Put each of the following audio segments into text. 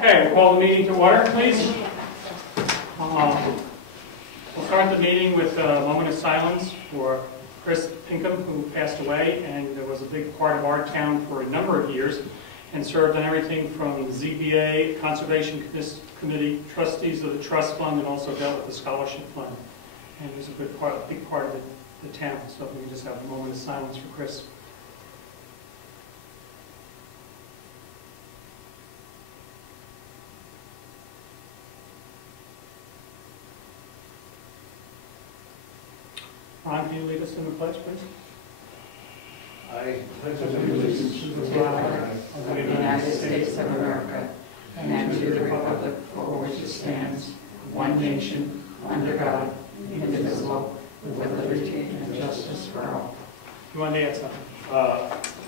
Okay, we'll call the meeting to order, please. We'll start the meeting with a moment of silence for Chris Pinkham, who passed away and was a big part of our town for a number of years and served on everything from the ZBA, Conservation Committee, trustees of the trust fund, and also dealt with the scholarship fund. And he was a big part of the town. So if we can just have a moment of silence for Chris. Ron, can you lead us in the pledge, please? I pledge allegiance to the flag of the United States of America and to the republic for which it stands, one nation, under God, indivisible, with liberty and justice for all. You want to add something?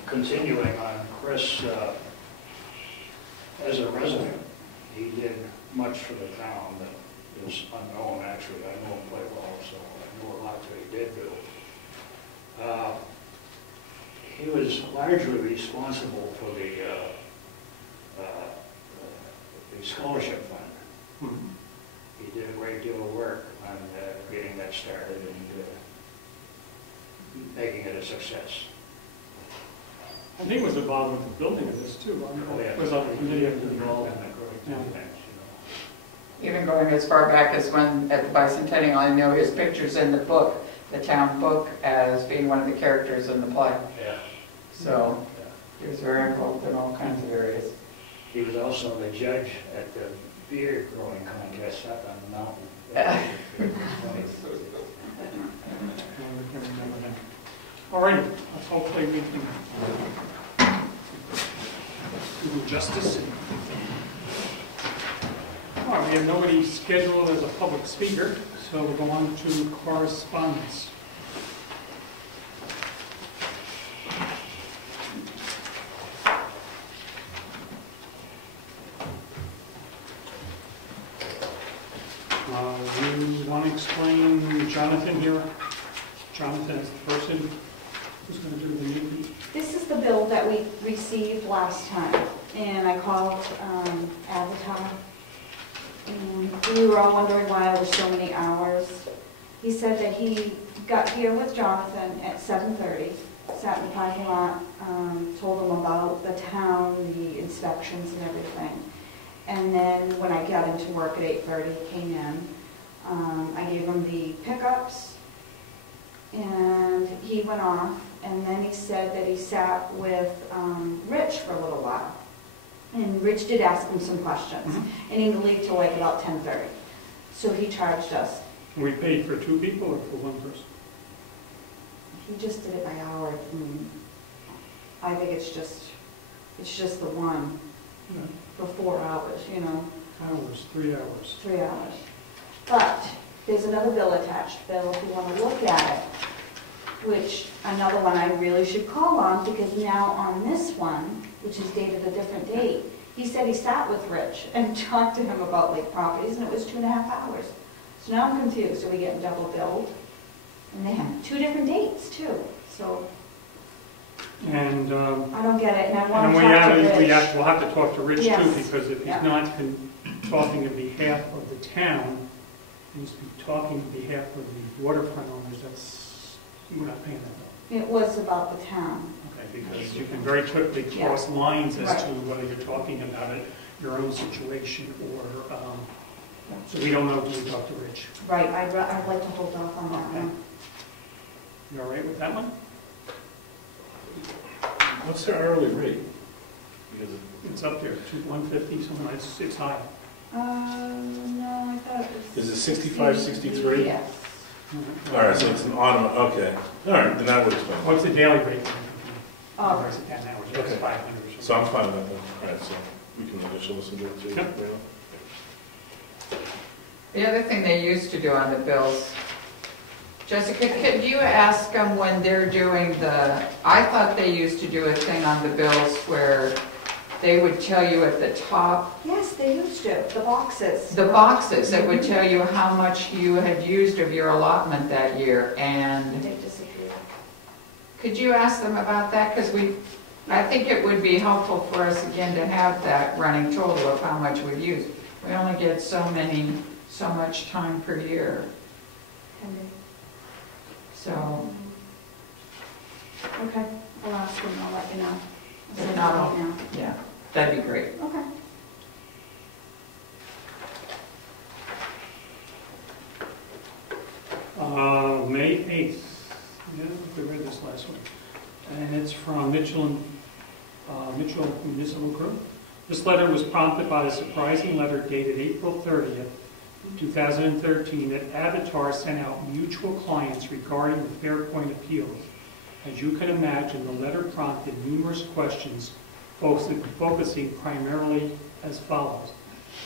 Continuing on Chris, as a resident, he did much for the town that is unknown, actually. I know him quite well, so I know a lot that he did do. He was largely responsible for the scholarship fund. Mm-hmm. He did a great deal of work on getting that started and making it a success. I think it was involved with the building of this too. It was on the committee of the involved in the yeah. things, Even going as far back as when at the bicentennial, I know his pictures in the book, the town book, as being one of the characters in the play. Yeah. So he was very involved in all kinds of areas. He was also the judge at the beer growing contest up on the mountain. All right, hopefully we can do justice. All right, we have nobody scheduled as a public speaker, so we'll go on to correspondence. You want to explain Jonathan here? Jonathan is the person who's going to do the new. This is the bill that we received last time, and I called Avatar, and we were all wondering why there were so many hours. He said that he got here with Jonathan at 7:30, sat in the parking lot, told him about the town, the inspections and everything. And then when I got into work at 8:30, he came in. I gave him the pickups, and he went off. And then he said that he sat with Rich for a little while. And Rich did ask him some questions. Mm-hmm. And he didn't leave till like about 10:30. So he charged us. We paid for 2 people or for 1 person? He just did it by hour. I think it's just the one. Yeah. For 4 hours, you know. Hours, 3 hours. 3 hours. But there's another bill attached, Bill, if you want to look at it, which another one I really should call on, because now on this one, which is dated a different date, he said he sat with Rich and talked to him about lake properties, and it was 2.5 hours. So now I'm confused. Are we getting double billed? And they have 2 different dates, too. So and I don't get it, and I want to talk to Rich. We'll have to talk to Rich, yes. too, because if he's not talking on behalf of the town, he's talking on behalf of the waterfront owners. We're not paying that bill. It was about the town. Okay, because you can very quickly cross lines as to whether you're talking about your own situation or, so we don't know until we talk to Rich. Right, I'd like to hold off on that one. You all right with that one? What's their hourly rate? Because it's up there, $150, something like that. It's high. No, I thought it was... Is it 65, 63? Yes. All right, so it's an automatic. Okay. All right, then that would explain. What's the daily rate? Oh. It's 10 hours. Okay. It's 500 or something. So I'm fine with that then. All right, so we can initial listen to it too. Yep. The other thing they used to do on the bills, Jessica, could you ask them when they're doing I thought they used to do a thing on the bills where they would tell you at the top. Yes, they used to. The boxes. The boxes that would tell you how much you had used of your allotment that year. And They disappeared. could you ask them about that? Because I think it would be helpful for us again to have that running total of how much we've used. We only get so much time per year, so. Okay, I'll ask him, I'll let you know. If not, yeah, that'd be great. Okay. May 8th. Yeah, we read this last one. And it's from Mitchell Municipal Group. This letter was prompted by a surprising letter dated April 30th, 2013, that Avatar sent out mutual clients regarding the Fairpoint appeals. As you can imagine, the letter prompted numerous questions, focusing primarily as follows.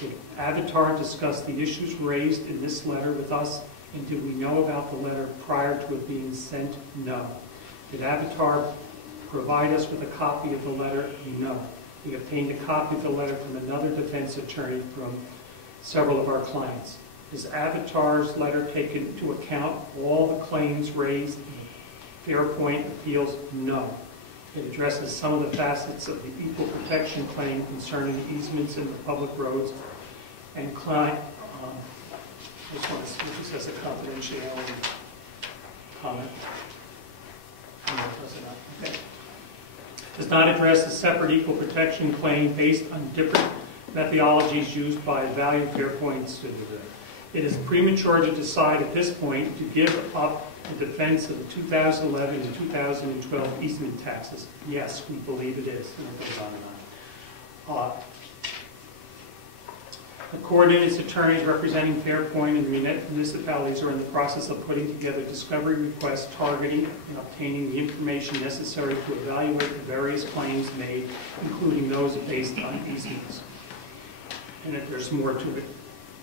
Did Avatar discuss the issues raised in this letter with us, and did we know about the letter prior to it being sent? No. Did Avatar provide us with a copy of the letter? No. We obtained a copy of the letter from another defense attorney from several of our clients. Is Avatar's letter taken into account all the claims raised in the Fairpoint appeals? No. It addresses some of the facets of the equal protection claim concerning easements in the public roads and client. I just want to see if this has a confidentiality comment. No, it does not. Okay. Does not address a separate equal protection claim based on different methodologies used by value Fairpoints. It is premature to decide at this point to give up the defense of the 2011 and 2012 easement taxes. Yes, we believe it is. And it goes on and on. The court and its attorneys representing Fairpoint and the municipalities are in the process of putting together discovery requests targeting and obtaining the information necessary to evaluate the various claims made, including those based on easements. And if there's more to it.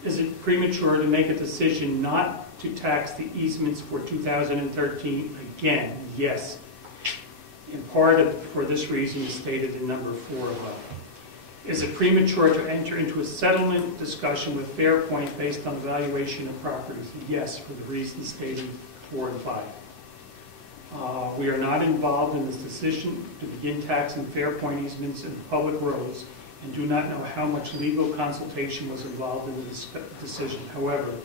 Is it premature to make a decision not to tax the easements for 2013? Again, yes. In part for this reason is stated in number 4 above. Is it premature to enter into a settlement discussion with Fairpoint based on the valuation of properties? Yes, for the reasons stated 4 and 5. We are not involved in this decision to begin taxing Fairpoint easements in public roads and do not know how much legal consultation was involved in the decision. However,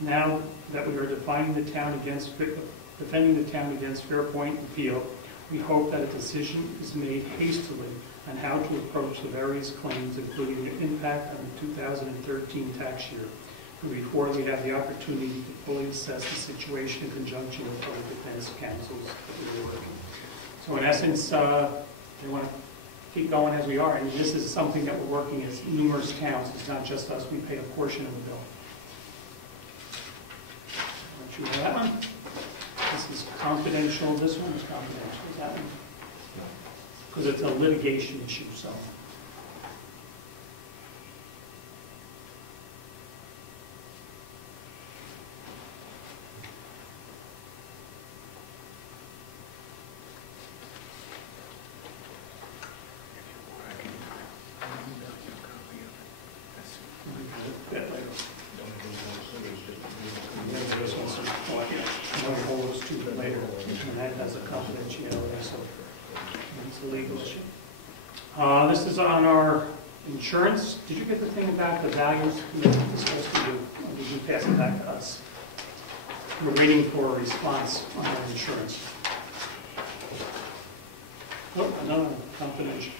now that we are defending the town against Fairpoint appeal, we hope that a decision is made hastily on how to approach the various claims, including the impact on the 2013 tax year, before we have the opportunity to fully assess the situation in conjunction with other defense counsels that we are working. So in essence, they want to keep going as we are. And this is something that we're working as numerous towns. It's not just us. We pay a portion of the bill. Don't you know that one? This is confidential. This one is confidential. Is that one? Because it's a litigation issue, so. This is on our insurance. Did you get the thing about the values we discussed with you? Or did you pass it back to us? We're waiting for a response on our insurance. Oh, another confidential.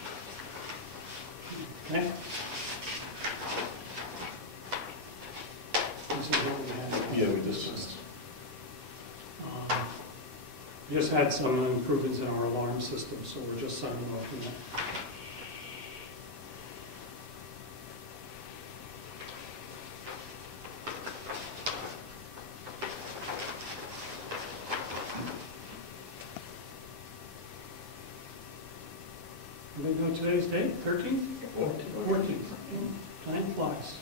Okay. This is what we had. Yeah, we discussed. We just had some improvements in our alarm system, so we're just signing off on that. We know today's date, 13th? 14th. Time flies.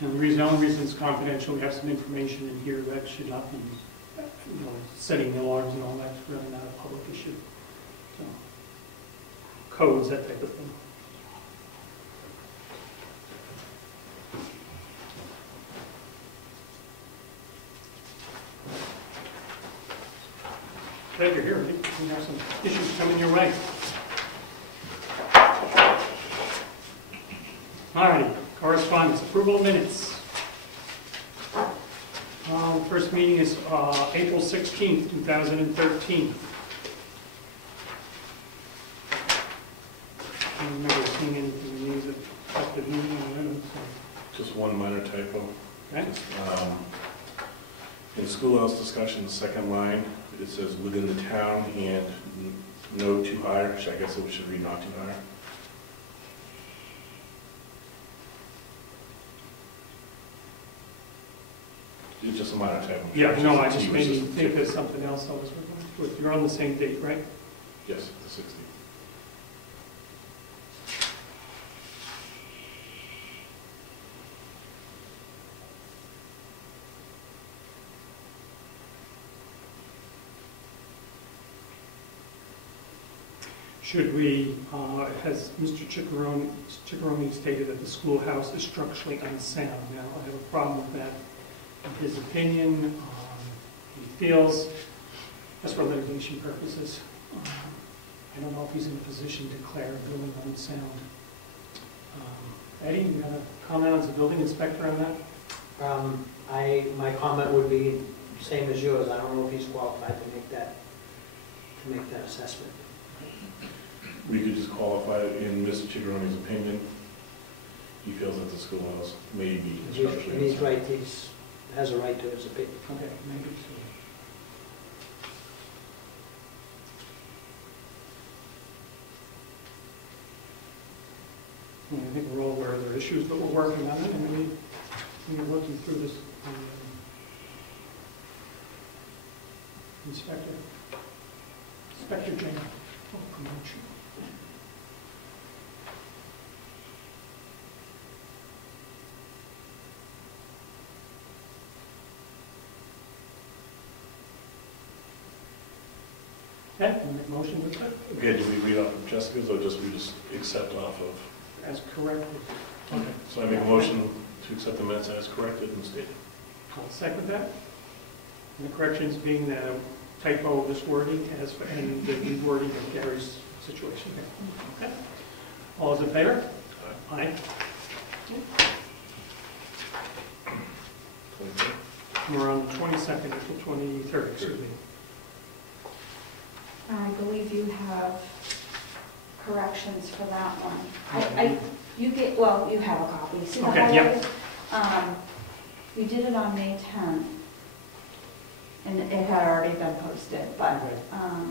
And the only reason it's confidential, we have some information in here that should not be, setting the alarms and all that's really not a public issue. So, codes, that type of thing. Glad you're here. I think we have some issues coming your way. All righty, correspondence, approval of minutes. First meeting is April 16th, 2013. I don't remember seeing anything in these that affected me. Just one minor typo. Okay. In schoolhouse discussion, the second line, it says within the town and no to hire, which I guess it should read not to hire. It's just a minor typo. Yeah, no, I just made me think there's something else I was referring to. You're on the same date, right? Yes, the 16th. Should we, has Mr. Ciccarone stated that the schoolhouse is structurally unsound. Now, I have a problem with that. In his opinion, he feels, that's for litigation purposes, I don't know if he's in a position to declare a building unsound. Eddie, you have a comment on the building inspector on that? My comment would be same as yours. I don't know if he's qualified to make that assessment. We could just qualify it in Mr. Ciccarone's opinion. He feels that the schoolhouse may be structurally And he's unsound. right, he has a right to his opinion. Okay, maybe so. I think we're all aware of their issues, but we're working on it, and we're looking through this. Inspector General. Oh, promotion. Okay, can we make a motion with that? Okay, do we read off of Jessica's or we just accept off of? As corrected. Okay, so I make a motion to accept the minutes as corrected and stated. I'll second that. And the corrections being the typo of this wording and the rewording of Gary's situation here. Okay. All those in favor? Aye. We're on the 22nd until 23rd, excuse me. I believe you have corrections for that one. You have a copy. See the Okay, yeah. highlighted? You did it on May 10th, and it had already been posted, but Okay.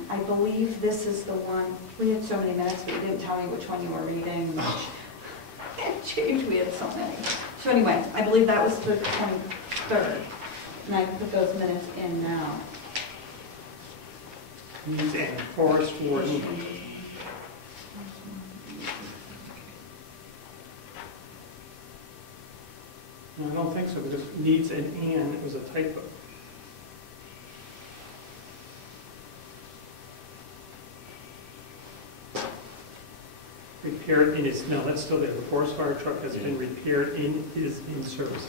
I believe this is the one, we had so many minutes, but you didn't tell me which one you were reading, which changed, we had so many. So anyway, I believe that was the 23rd, and I can put those minutes in now. Needs and forest warden. No, I don't think so, because needs and it was a typo. Repaired in its, no, that's still there. The forest fire truck has been repaired is in service.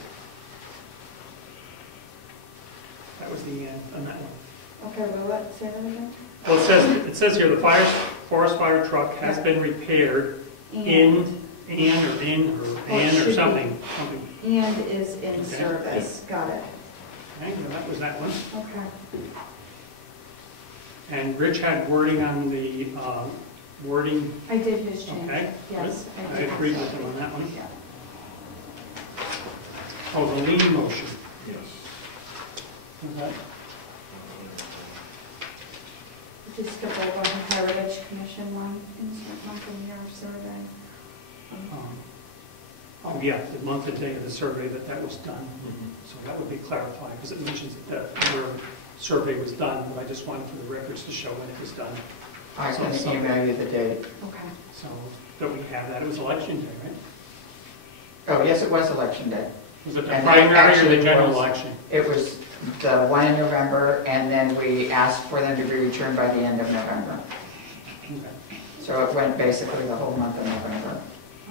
That was the end on that one. Okay, well, let's say that again. Well, it says here, the forest fire truck has been repaired or something. And is in Okay. service, got it. Okay, well, that was that one. Okay. And Rich had wording on the wording. I did his change. Okay, Yes. I did. agreed with him on that one. Yeah. Oh, the lien motion. Yes. Was that? Just skip over the Heritage Commission one, insert monthly year of survey. Oh, yeah, the month and day of the survey that was done. So that would be clarified, because it mentions that your survey was done, but I just wanted for the records to show when it was done. I can email you the date. Okay. So that we have that. It was election day, right? Oh, yes, it was election day. Was it the And primary or actually the general was- election? It was the one in November, and then we asked for them to be returned by the end of November. Okay. So it went basically the whole month of November.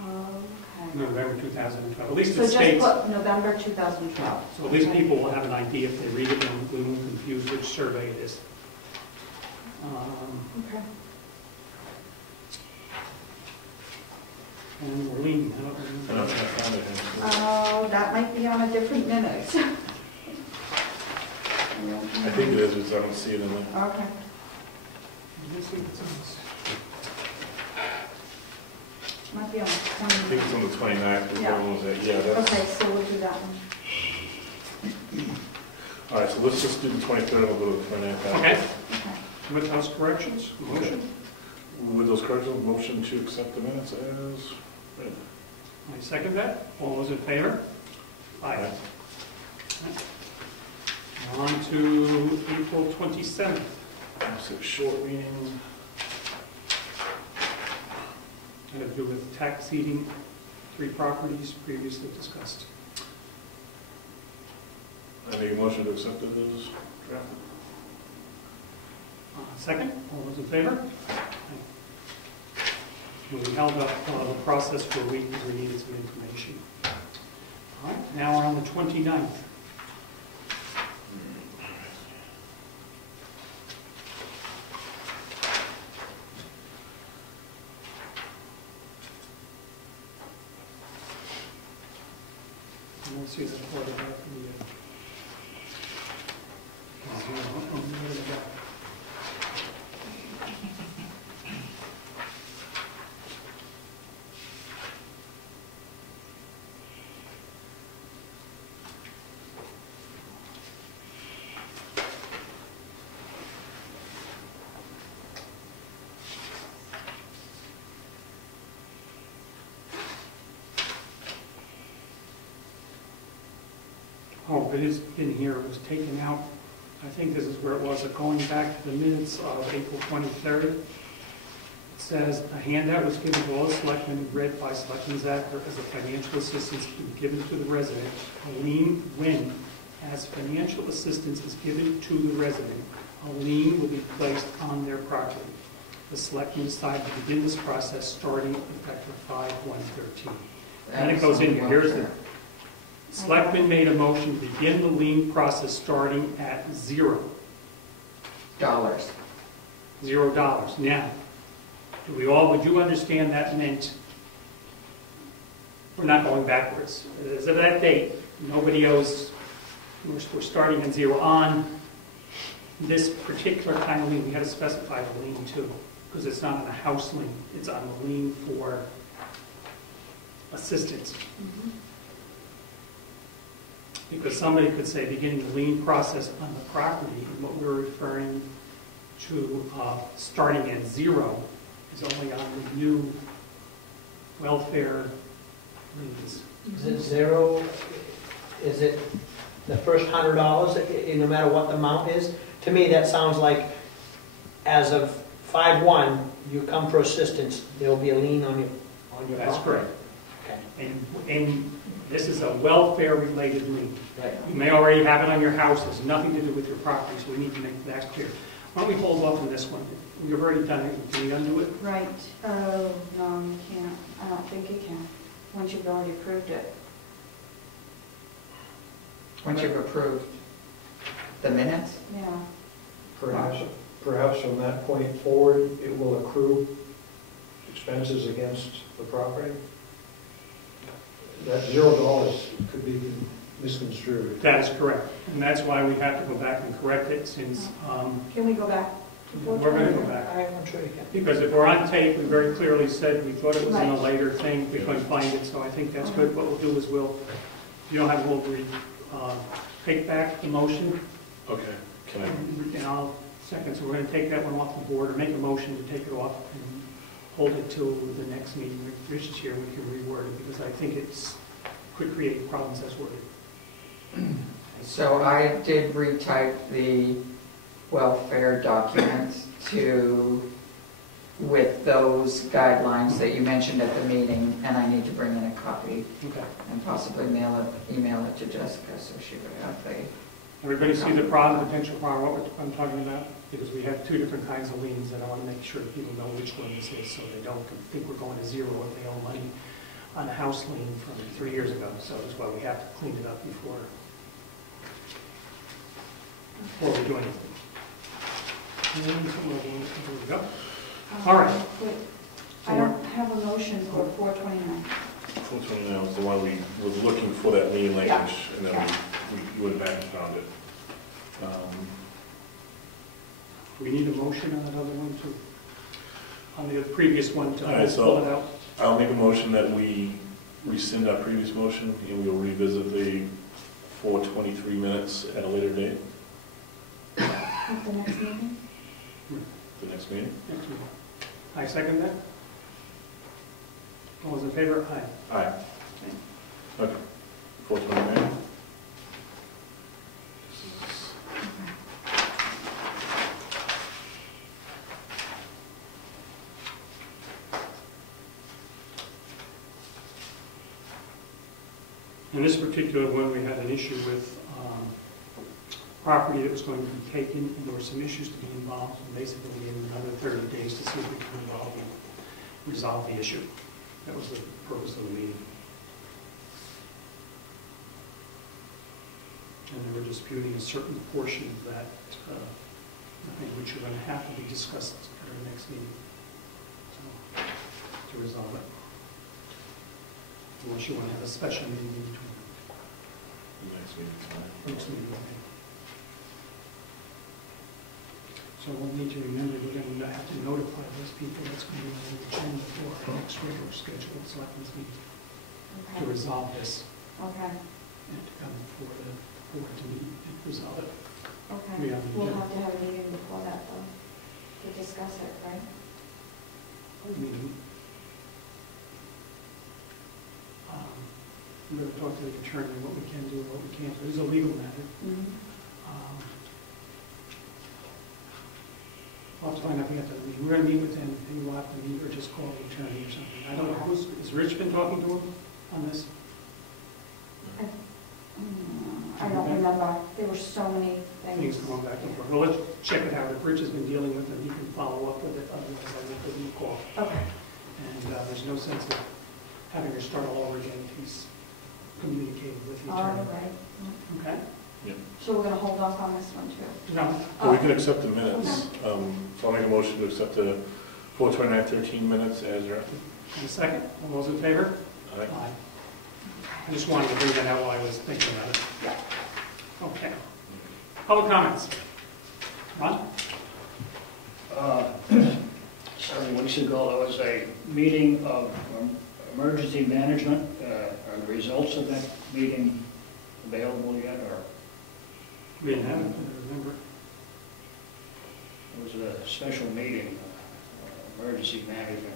Okay. November 2012. At least So it just states. put November 2012. So at least Okay. people will have an idea if they read it and we won't confuse which survey it is. Okay. And we're leaning. I don't I remember. don't know if I found it here. Oh, that might be on a different minute. I think it is, because I don't see it in there. Okay. Let's see what's in this. Might be on I think it's on the 29th, but Yeah. that one was that, yeah, that's. Okay, so we'll do that one. All right, so let's just do the 23rd, and we'll go to the 29th. Okay, Okay. with those corrections, motion. With those corrections, motion to accept the minutes as read. I second that. All those in favor? Aye. On to April 27th. So short meeting. Had to do with tax seeding, 3 properties previously discussed. I make a motion to accept it as drafted. Second, all those in favor? We held up the process for a week because we needed some information. All right, now we're on the 29th. Let's see the part about the... where did it go? Oh, it is in here, it was taken out. I think this is where it was, going back to the minutes of April 23rd. It says, a handout was given to all the selectmen, read by Selectmen Zacher as a financial assistance to be given to the resident. A lien, when, as financial assistance is given to the resident, a lien will be placed on their property. The selectmen decide to begin this process starting effective 5/1/13. And it goes in here, here's the... Selectmen made a motion to begin the lien process starting at $0. Dollars. $0. Now, would you understand that meant we're not going backwards? As of that date, nobody owes, we're starting at 0 on this particular kind of lien. We had to specify the lien too, because it's not on a house lien, it's on the lien for assistance. Mhm. Because somebody could say beginning the lien process on the property, and what we're referring to starting at 0 is only on the new welfare liens. Is it 0? Is it the first $100, no matter what the amount is? To me, that sounds like as of 5/1, you come for assistance, there'll be a lien on your That's property. correct. Okay. And this is a welfare-related lien. Right. You may already have it on your house, has nothing to do with your property, so we need to make that clear. Why don't we hold off on this one? We've already done it, can we undo it? Right. Oh, no, you can't. I don't think you can, once you've already approved it. Once you've approved the minutes? Yeah. Perhaps from that point forward, it will accrue expenses against the property? That $0 could be misconstrued. That is correct, and that's why we have to go back and correct it, since Can we go back to we're going to go back. I'm sure you can. Because if we're on tape, we very clearly said we thought it was in a Right. later thing, we couldn't find it, so I think that's good. What we'll do is if you don't have, we'll take back the motion, Okay, can I? and I'll second, so we're going to take that one off the board, or make a motion to take it off and hold it till the next meeting. Rich is here, we can reword it, because I think could create problems as worded. So I did retype the welfare documents with those guidelines that you mentioned at the meeting, and I need to bring in a copy Okay. and possibly email it to Jessica so she would have the... Everybody see the problem, potential problem, what I'm talking about? Because we have 2 different kinds of liens, and I want to make sure people know which one this is, so they don't think we're going to 0 if they owe money on a house lien from 3 years ago. So that's why we have to clean it up before we do anything. And where we go. All right. Wait, I don't have a motion for 429. 429 was the one we was looking for that lien language, and then we went back and found it. We need a motion on that other one too. On the previous one to All right, pull it out. I'll make a motion that we rescind our previous motion, and we'll revisit the 423 minutes at a later date, At the next meeting? the next meeting. Next meeting. I second that. All those in favor? Aye. Aye. Okay. 429. In this particular one, we had an issue with property that was going to be taken, and there were some issues to be involved, and basically we gave them another 30 days to see if we can resolve the issue. That was the purpose of the meeting. And they were disputing a certain portion of that, I think, which are going to have to be discussed at our next meeting, so, to resolve it. Unless you want to have a special meeting in between. The next meeting tonight. Next meeting, okay. So we'll need to remember, we're going to have to notify those people that's going to be on the agenda for our next regular scheduled selectmen's meeting to Okay. resolve this Okay. and to come before the board to meet and resolve it. Okay. We have the We'll agenda. have to have a meeting before that, though, to discuss it, right? Meeting. I'm going to talk to the attorney what we can do and what we can't do. It's a legal matter. I'll have to find out if we have to meet. We're going to meet with him, and we'll have to meet or just call the attorney or something. I don't know, has Rich been talking to him on this? I don't remember. There were so many Things things. going back and forth. Well, let's check it out. If Rich has been dealing with it, he can follow up with it. Otherwise, I'll give him a call. Okay. And there's no sense of having her start all over again if he's communicating with the All attorney. right. Okay? So we're gonna hold off on this one, too? No. Well, we can accept the minutes. So I'll make a motion to accept the 429-13 minutes as drafted. And a second? All those in favor? Aye. Aye. I just wanted to bring that out while I was thinking about it. Yeah. Okay. Public comments? Ron? 7 weeks ago, there was a meeting of emergency management. Are the results of that meeting available yet, or? We didn't have it, I remember. It was a special meeting, emergency management.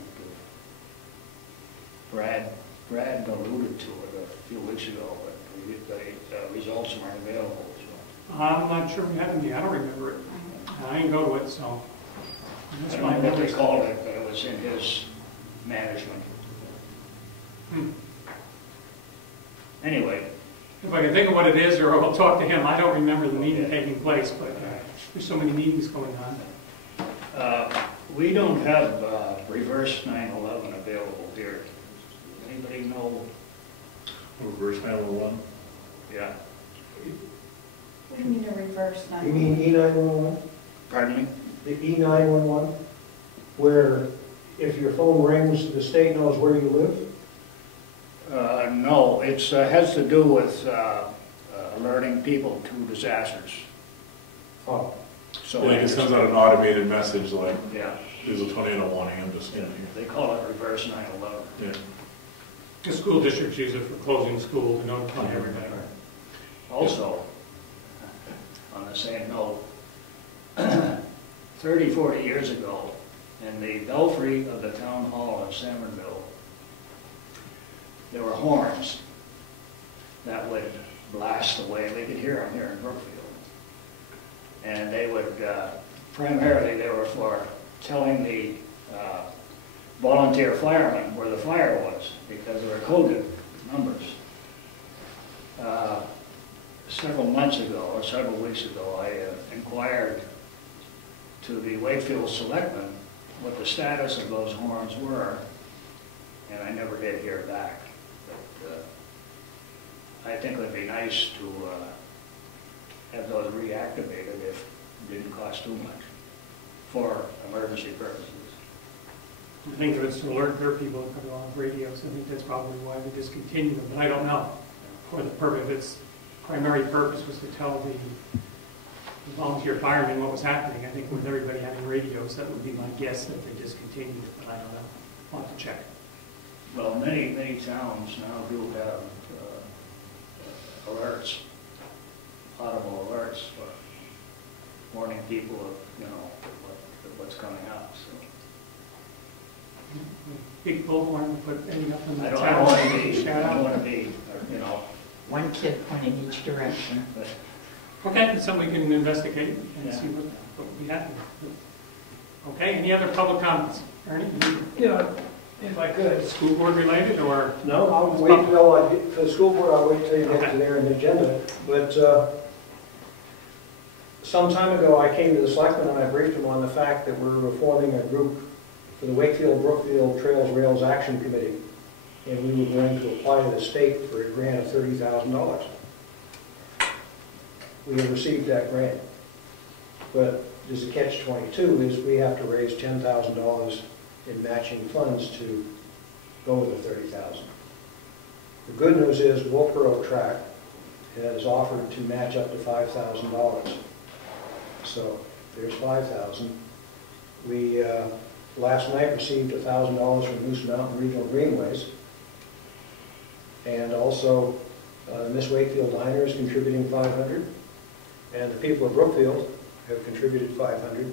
Brad alluded to it a few weeks ago, but the results aren't available. So. I'm not sure we had any. I don't remember it. I didn't go to it, so. I That's don't my know what they memory. called it, but it was in his management. Anyway. If I can think of what it is, or I'll talk to him. I don't remember the meeting taking place, but there's so many meetings going on. We don't have reverse 9/11 available here. Does anybody know? Reverse 911. Yeah. We need a reverse now. You mean E911? Pardon me? The E911? Where if your phone rings, the state knows where you live? No, it has to do with alerting people to disasters. Oh. So Yeah, it sends out an automated message like, yeah, there's a tornado warning, I'm just, you know. they call it reverse 9/11. Yeah. The school districts use it for closing school to notify everybody. Also, on the same note, 30, 40 years ago, in the belfry of the town hall of Sanbornville, there were horns that would blast away. They could hear them here in Brookfield. And they would, primarily they were for telling the volunteer firemen where the fire was, because there were coded numbers. Several months ago, or several weeks ago, I inquired to the Wakefield Selectmen what the status of those horns were, and I never did hear back. But I think it would be nice to have those reactivated if it didn't cost too much. for emergency purposes. I think if it's to alert their people to put on radios, I think that's probably why they discontinued them, but I don't know. For the purpose, its primary purpose was to tell the volunteer firemen what was happening. I think with everybody having radios, that would be my guess that they discontinued it, but I don't know. I'll have to check. Well, many towns now do have alerts, audible alerts for warning people of, you know, what's coming up, so. Big bullhorn to put any up in the I don't town. want to be, Shout I out. don't want to be, you know. One kid pointing each direction. But Okay, it's something we can investigate and Yeah. see what we happen. Okay, any other public comments? Ernie? Yeah, if I could. School board related or? No, I'll wait till for the school board, I'll wait till you get to their agenda. But some time ago, I came to the selectmen and I briefed them on the fact that we're forming a group for the Wakefield Brookfield Trails Rails Action Committee. And we were going to apply to the state for a grant of $30,000. We have received that grant. But there's a catch-22 is we have to raise $10,000 in matching funds to go with the $30,000. The good news is Wentworth Track has offered to match up to $5,000. So there's $5,000. We last night received $1,000 from Moose Mountain Regional Greenways. And also Miss Wakefield Diner is contributing $500. And the people of Brookfield have contributed $500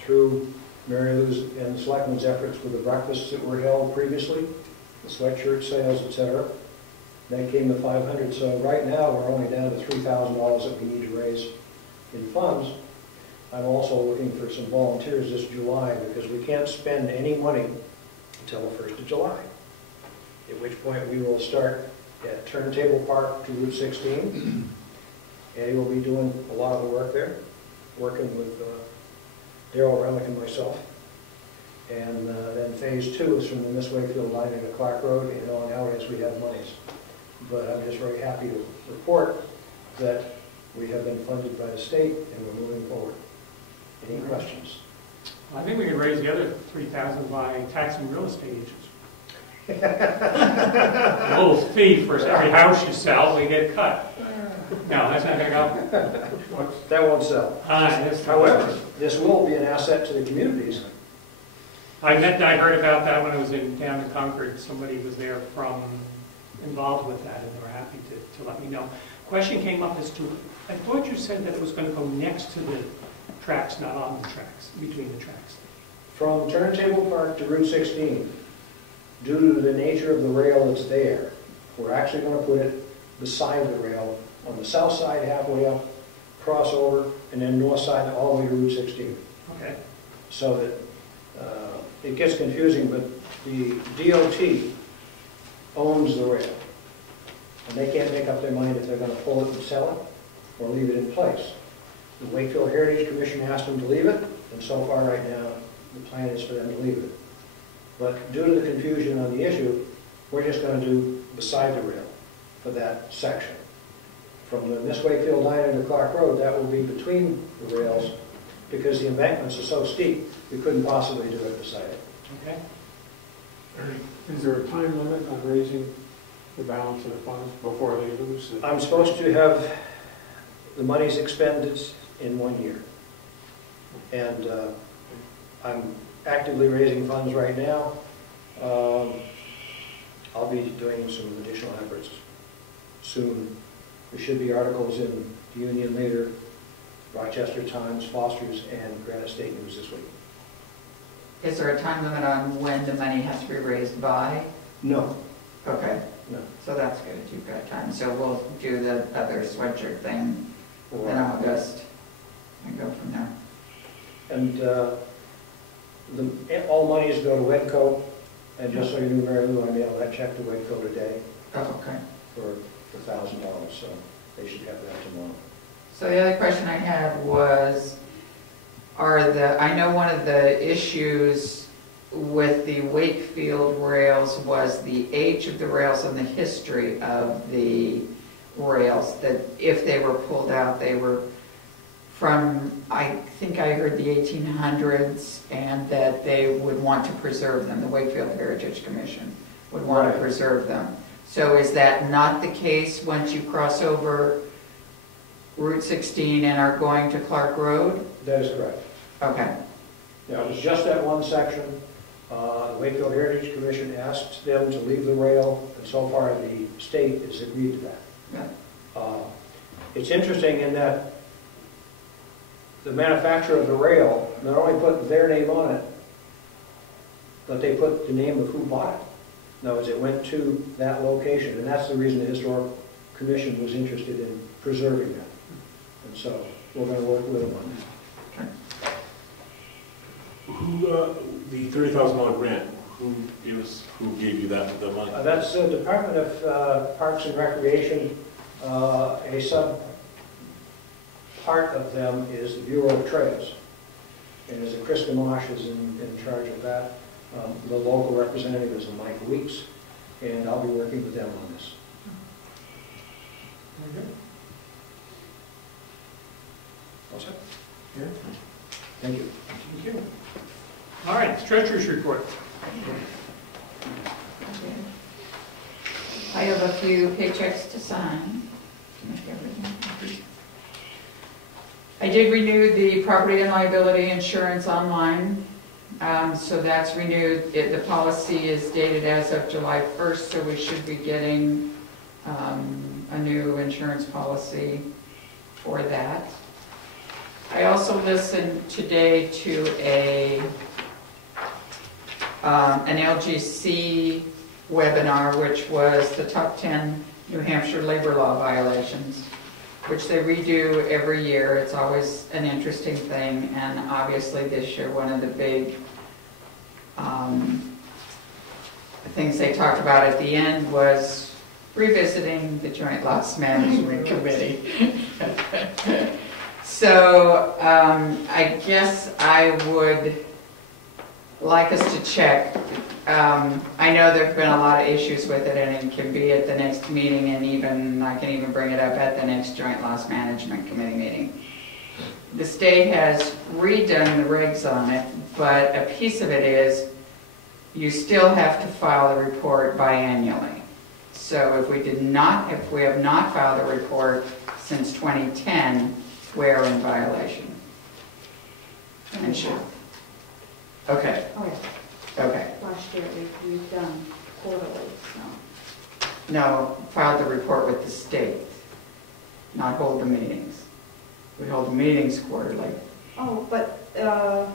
through Marilou's and the Selectmen's efforts with the breakfasts that were held previously, the sweatshirt sales, etc. Then came the $500. So right now we're only down to $3,000 that we need to raise in funds. I'm also looking for some volunteers this July because we can't spend any money until the 1st of July. At which point we will start at Turntable Park to Route 16. Eddie will be doing a lot of the work there, working with Darrell Relic and myself. And then phase 2 is from the Miss Wakefield line into Clark Road and on out as we have monies. But I'm just very happy to report that we have been funded by the state and we're moving forward. Any questions? I think we could raise the other $3,000 by taxing real estate agents. A little fee for every house you sell, we get cut. No, that's not going to go. That won't sell. However, this will be an asset to the communities. I heard about that when I was down in Concord. Somebody was there from involved with that, and they were happy to let me know. Question came up as to, I thought you said that it was going to go next to the tracks, not on the tracks, between the tracks. From Turntable Park to Route 16, due to the nature of the rail that's there, we're actually going to put it beside the rail on the south side halfway up, cross over, and then north side all the way to Route 16. Okay. So that it gets confusing, but the DOT owns the rail. And they can't make up their mind if they're going to pull it and sell it or leave it in place. The Wakefield Heritage Commission asked them to leave it, and so far right now, the plan is for them to leave it. But due to the confusion on the issue, we're just going to do beside the rail for that section. From the Miss Wakefield line to Clark Road, that will be between the rails because the embankments are so steep, we couldn't possibly do it beside it. Okay. Is there a time limit on raising the balance of the funds before they lose it? I'm supposed to have the monies expended in 1 year. And I'm actively raising funds right now. I'll be doing some additional efforts soon. There should be articles in the Union Leader, Rochester Times, Foster's, and Granite State News this week. Is there a time limit on when the money has to be raised by? No. Okay. No. So that's good, you've got time. So we'll do the other sweatshirt thing in August and go from there. And all monies go to Wedco, and just so you knew, Marilou, I mailed that check to Wedco today Oh, okay. for $1,000, so they should have that tomorrow. So the other question I had was, I know one of the issues with the Wakefield rails was the age of the rails and the history of the rails, that if they were pulled out, they were from, I think I heard the 1800s, and that they would want to preserve them. The Wakefield Heritage Commission would want to preserve them. So is that not the case once you cross over Route 16 and are going to Clark Road? That is correct. Okay. Yeah, it was just that one section. The Wakefield Heritage Commission asked them to leave the rail, and so far the state has agreed to that. Yeah. It's interesting in that the manufacturer of the rail not only put their name on it, but they put the name of who bought it. In other words, it went to that location, and that's the reason the Historic Commission was interested in preserving that. And so we're going to work with them on that. Who, the $30,000 grant, who gave you that, the money? That's the Department of Parks and Recreation. A sub part of them is the Bureau of Trails. And as Chris Pinkham is in charge of that, the local representative is Mike Weeks, and I'll be working with them on this. Okay. All set? Yeah. Thank you. Thank you. All right, treasurer's report. I have a few paychecks to sign. I did renew the property and liability insurance online, so that's renewed. The policy is dated as of July 1st, so we should be getting a new insurance policy for that. I also listened today to an LGC webinar, which was the top 10 New Hampshire labor law violations, which they redo every year. It's always an interesting thing, and obviously this year one of the big things they talked about at the end was revisiting the Joint Loss Management Committee. So I guess I would like us to check. I know there have been a lot of issues with it, and it can be at the next meeting, and I can even bring it up at the next Joint Loss Management Committee meeting. The state has redone the regs on it, but a piece of it is you still have to file the report biannually. So if we have not filed a report since 2010, we're in violation. And should. Okay. Oh, yeah. Okay. Last year we've done quarterly, so. No, file the report with the state, not hold the meetings. We hold the meetings quarterly. Oh, but, So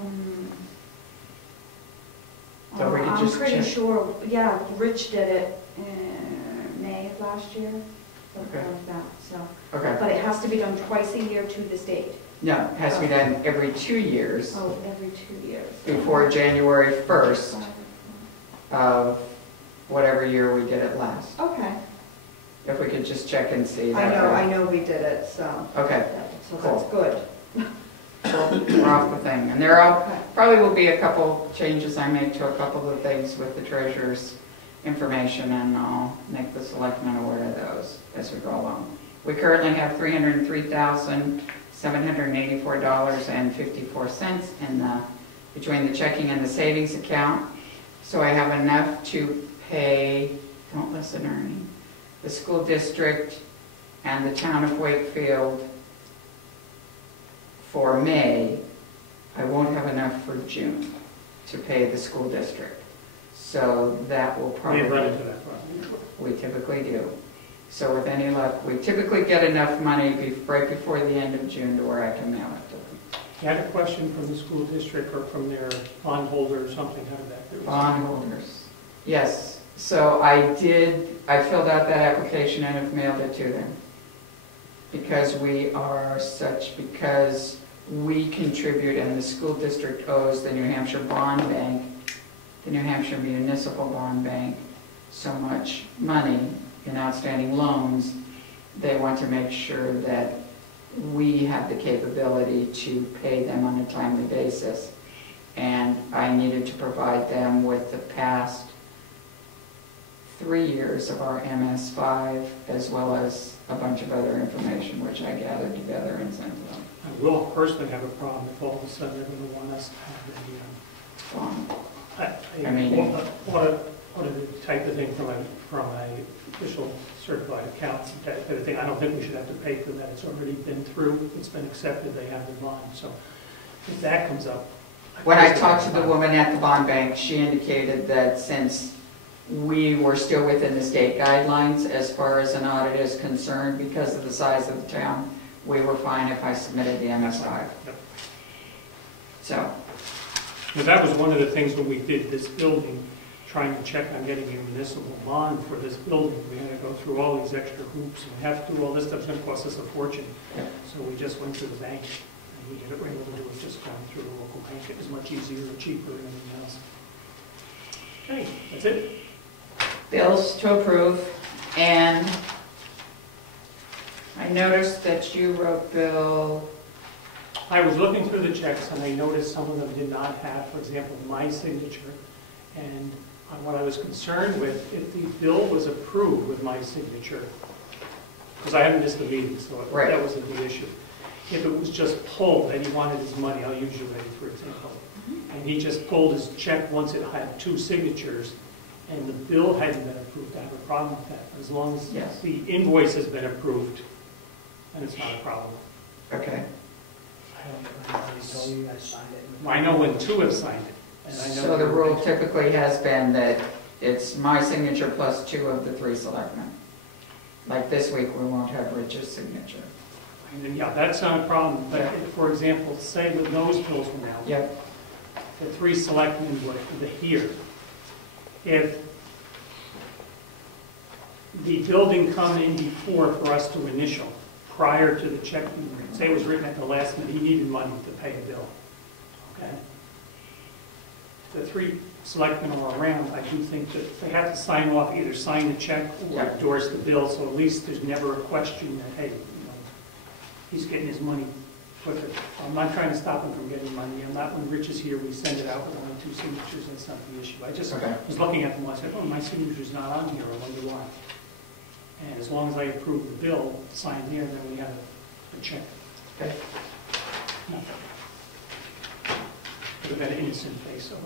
we could I'm just pretty check. sure, yeah, Rich did it in May of last year, something Okay. like that, so. Okay. But it has to be done twice a year to the state. No, it has to be done every 2 years Oh, every 2 years. before January 1st of whatever year we did it last. Okay. If we could just check and see. I know we did it, so. Okay. So Cool. that's good. We're off the thing. And there are, probably will be a couple changes I make to a couple of things with the treasurer's information, and I'll make the selectmen aware of those as we go along. We currently have $303,784.54 between the checking and the savings account. So I have enough to pay, don't listen, Ernie, the school district and the town of Wakefield for May. I won't have enough for June to pay the school district. So that will probably... We've run into that problem. We typically do. So with any luck, we typically get enough money right before the end of June to where I can mail it to them. You had a question from the school district or from their bondholder or something, how did that do? Bondholders. Yes. So I filled out that application and have mailed it to them. Because we contribute and the school district owes the New Hampshire Bond Bank, the New Hampshire Municipal Bond Bank, so much money in outstanding loans, they want to make sure that we have the capability to pay them on a timely basis. And I needed to provide them with the past 3 years of our MS5, as well as a bunch of other information, which I gathered together and sent to them. I will personally have a problem if all of a sudden they're going to want us to have a type of thing from a official certified accountant, that kind of thing. I don't think we should have to pay for that. It's already been through, it's been accepted, they have the bond. So if that comes up. When I talked to the woman at the bond bank, she indicated that since we were still within the state guidelines as far as an audit is concerned, because of the size of the town, we were fine if I submitted the MS5. Yep. So. But that was one of the things when we did this building, trying to check on getting a municipal bond for this building. We had to go through all these extra hoops, and we have to do all this stuff. It's going to cost us a fortune. Yep. So we just went to the bank, and we were able to do it just going through the local bank. It was much easier and cheaper than anything else. Okay, that's it. Bills to approve, and I noticed that you wrote Bill. I was looking through the checks, and I noticed some of them did not have, for example, my signature. And what I was concerned with, if the bill was approved with my signature, because I haven't missed a meeting, so right. That wasn't the issue. If it was just pulled and he wanted his money, I'll use you ready, for example, and he just pulled his check once it had 2 signatures, and the bill hadn't been approved, I have a problem with that. As long as yes. the invoice has been approved, then it's not a problem. Okay. I know when 2 have signed it. And I know so the rule typically has been that it's my signature plus 2 of the 3 selectmen. Like this week, we won't have Rich's signature. And yeah, that's not a problem. But for example, say with those bills from now, yep. the 3 selectmen were here. If the building come in before for us to initial, prior to the check being written, say it was written at the last minute, he needed money to pay a bill. Okay? The 3 selectmen are around, I do think that they have to sign off, either sign the check or endorse the bill, so at least there's never a question that, hey, he's getting his money quicker. I'm not trying to stop him from getting money. I'm not, when Rich is here, we send it out with only 2 signatures, that's not the issue. I just was looking at them, I said, oh, my signature's not on here, I wonder why. And as long as I approve the bill, sign there, then we have a check. Okay. Nothing. Could have been an innocent face. So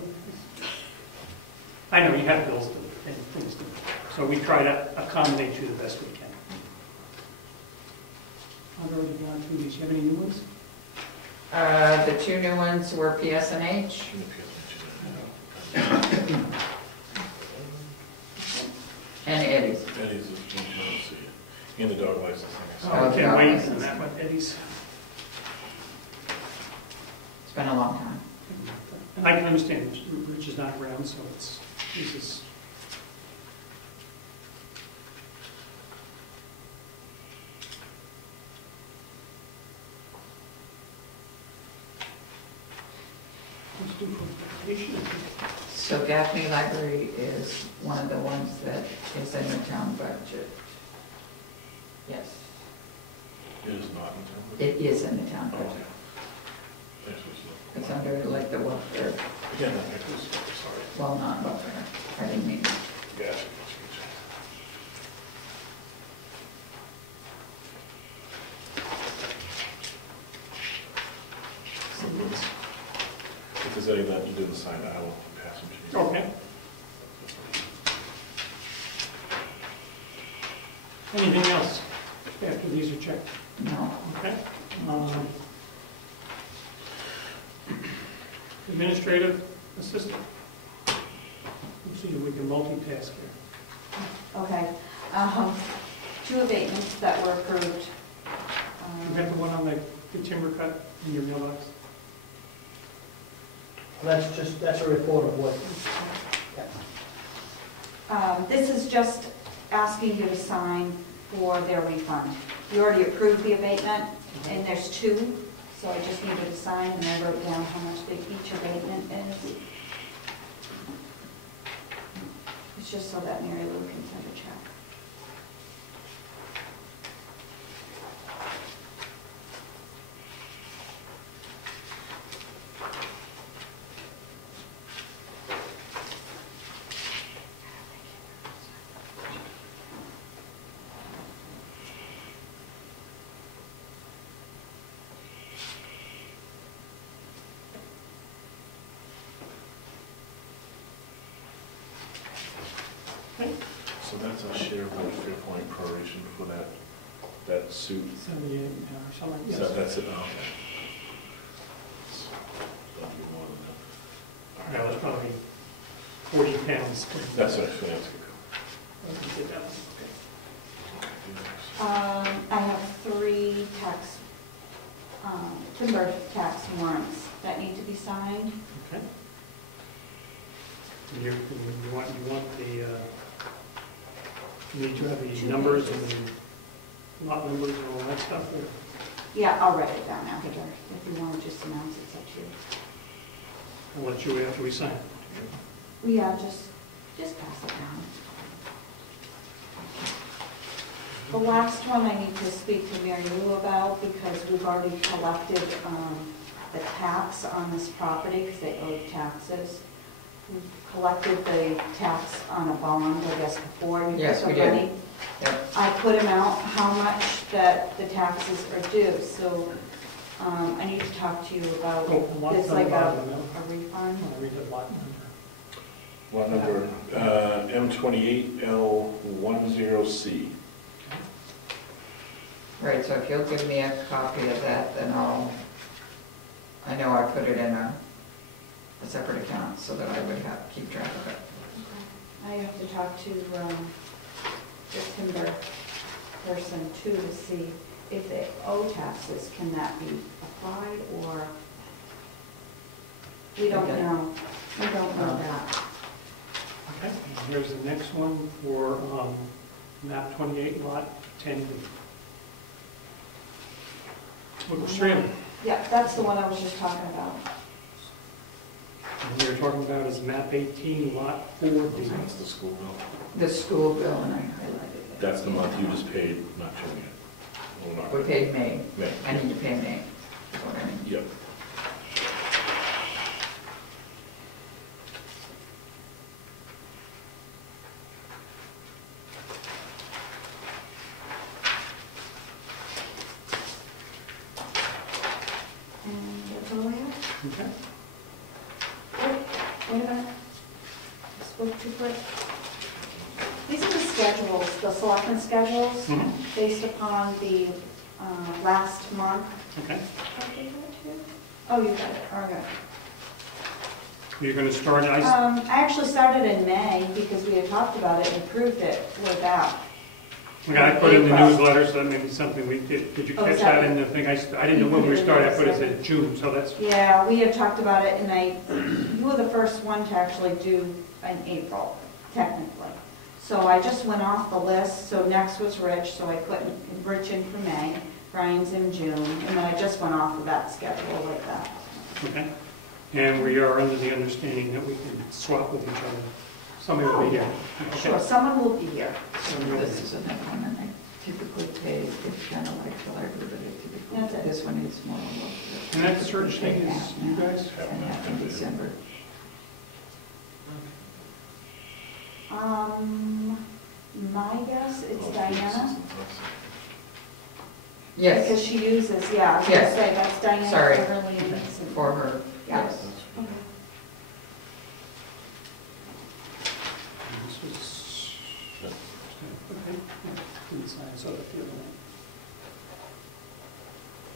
I know you have bills and things to do. So we try to accommodate you the best we can. I've already gone through these. Do you have any new ones? The 2 new ones were PSNH. And Eddie's. Eddie's is one to see. And the dog license. Oh, I can't wait for that one, Eddie's. It's been a long time. And I can understand, Rich is not around, so this is. So Gaffney Library is one of the ones that is in the town budget. Yes. It is not in town. It is in the town budget. Thanks, It's under like the welfare. again, sorry. Well, not welfare. I didn't mean. Gotcha. If there's any that you didn't sign, I will pass them to you. Okay. Anything else after these are checked? No. Okay. Administrative assistant. Let's see if we can multitask here. Okay. 2 abatements that were approved. You got the one on the timber cut in your mailbox? That's a report of what. This is just asking you to sign for their refund. You already approved the abatement, and there's 2, so I just needed to sign, and I wrote down how much each abatement is. It's just so that Marilou can send a check. That's a share of the Fair Point proration for that suit. 78 or something. Is Yes. that's it, oh, okay. That'll be more than That was probably 40 pounds. that. That's what I think that's good. I have 3 timber tax warrants that need to be signed. Okay. You want the, you need to have the numbers and the lot numbers and all that stuff? Or? Yeah, I'll write it down after, if you want to just announce it's up to you. I'll let you after we sign it. Yeah, just pass it down. The last one I need to speak to Marilou about because we've already collected the tax on this property because they owed taxes. We collected the tax on a bond, I guess, before. Yes, we did. Yep. I put them out how much that the taxes are due, so I need to talk to you about this, like a refund. I'll read the lot number. Lot number M28L10C. Right, so if you'll give me a copy of that, then I know I put it in a separate account so that I would keep track of it. I have to talk to the timber person too to see if they owe taxes, can that be applied or, we don't Okay. know. We don't know that. Okay, and here's the next one for map 28, lot 10B. Look, Strand. Yeah, that's the one I was just talking about. And you're talking about is map 18, lot 4B. That's the school bill. The school bill, and I highlighted it. That's the month you just paid, not June yet. Well, not We paid May. May. I need to pay May. That's what I mean. Yep. And that's all I have. Okay. Wait a minute. I spoke too quick. These are the schedules, the selectmen schedules, Mhm. based upon the last month. Okay. Oh, you got it, all right. You're going to start, I actually started in May because we had talked about it and approved it with that. I put in the newsletter, so that may be something we did. Did you Oh, catch is that- that in the thing? I didn't know when we started. I put it in June, so that's, Yeah, we had talked about it and you were the first one to actually do in April, technically. So I just went off the list, so next was Rich, so I put Rich in for May, Brian's in June, and then I just went off of that schedule like that. okay. And we are under the understanding that we can swap with each other. Somebody will be here. Okay. Sure, someone will be here. This is another one, and I typically pay, it's kind of like the library, but That's it. this one is more. And that search thing is, you guys? And that's in December. My guess, it's Diana, Yes, because she uses, yeah, I was Yes. gonna say, that's Diana Sorry. Beverly and Mason. for her, Yeah. yes. Okay. This was, okay. Inside, so the field.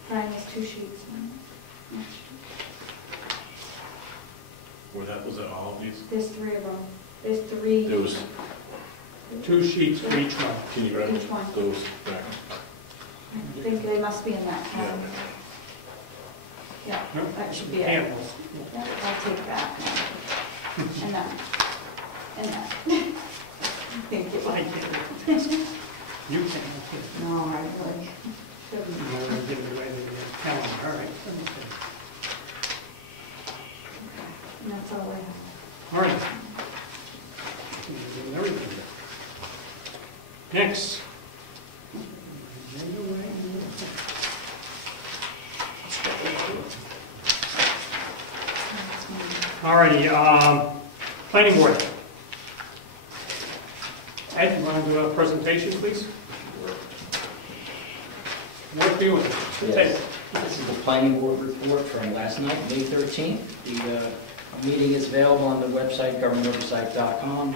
Brian has 2 sheets. Was that all of these? There's 3 of them. There's 3. There was, 2 sheets for each one. can you grab Each one. those back? I think they must be in that Yeah. column. Yeah, No? that should be it. Handles. Yeah, I'll take that. And that. And that. Thank you. I can't. You can. No, I really shouldn't. You want to give it away to the calendar, all right. Okay. And that's all I have. All right. Everything. Next. All righty, planning board. Ed, you want to do a presentation, please? What do you want? Yes. This is the planning board report from last night, May 13th. The meeting is available on the website, GovernmentOversite.com.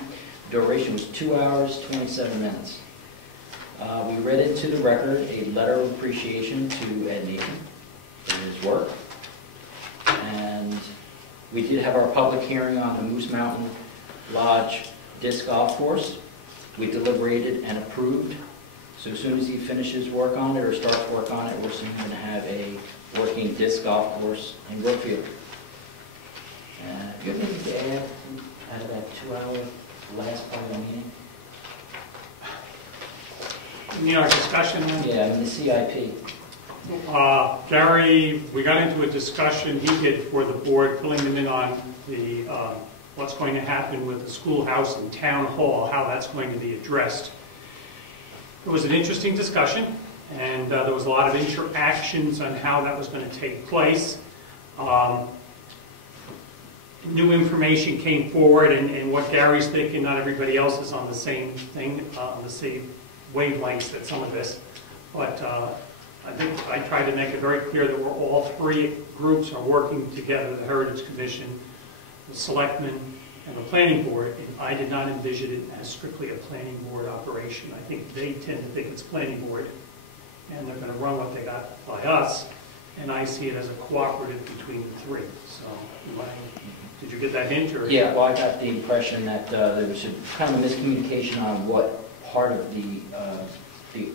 Duration was 2 hours, 27 minutes. We read into the record a letter of appreciation to Ed Nason for his work. And we did have our public hearing on the Moose Mountain Lodge disc golf course. We deliberated and approved. So as soon as he finishes work on it or starts work on it, we're soon going to have a working disc golf course in Brookfield. Do you have anything to add out of that 2-hour last part of the meeting? You mean our discussion? Yeah, I mean the CIP. Gary, we got into a discussion he did for the board, filling them in on the what's going to happen with the schoolhouse and town hall, how that's going to be addressed. It was an interesting discussion, and there was a lot of interactions on how that was going to take place. New information came forward, and what Gary's thinking, not everybody else is on the same thing, on the same wavelengths that some of this. But I think I tried to make it very clear that we're all three groups are working together, the Heritage Commission, the Selectmen, and the Planning Board, and I did not envision it as strictly a Planning Board operation. I think they tend to think it's Planning Board, and they're going to run what they got by us, and I see it as a cooperative between the three. So, did you get that hint? Or? Yeah, well, I got the impression that there was kind of a miscommunication on what part of the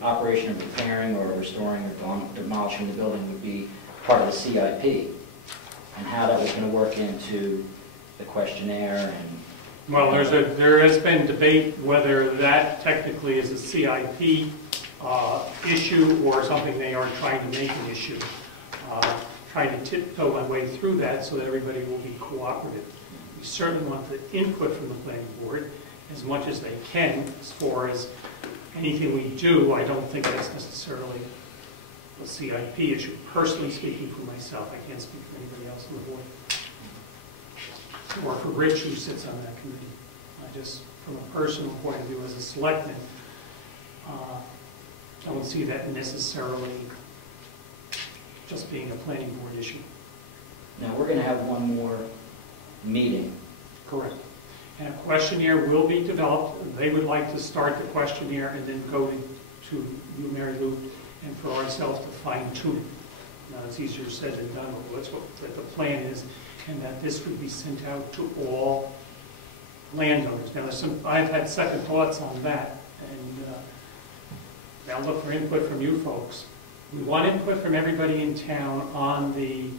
operation of repairing or restoring or demolishing the building would be part of the CIP, and how that was going to work into the questionnaire. And well, there has been debate whether that technically is a CIP issue or something they are trying to make an issue. Trying to tiptoe my way through that so that everybody will be cooperative. We certainly want the input from the planning board as much as they can. As far as anything we do, I don't think that's necessarily a CIP issue. Personally speaking for myself, I can't speak for anybody else on the board. Or for Rich, who sits on that committee. I just, from a personal point of view as a selectman, I don't see that necessarily just being a planning board issue. now we're going to have one more meeting. Correct. And a questionnaire will be developed. They would like to start the questionnaire and then go to you, Marilou, and for ourselves to fine tune it. Now, it's easier said than done, but that's what the plan is, and that this would be sent out to all landowners. Now, I've had second thoughts on that, and I'll look for input from you folks. We want input from everybody in town on the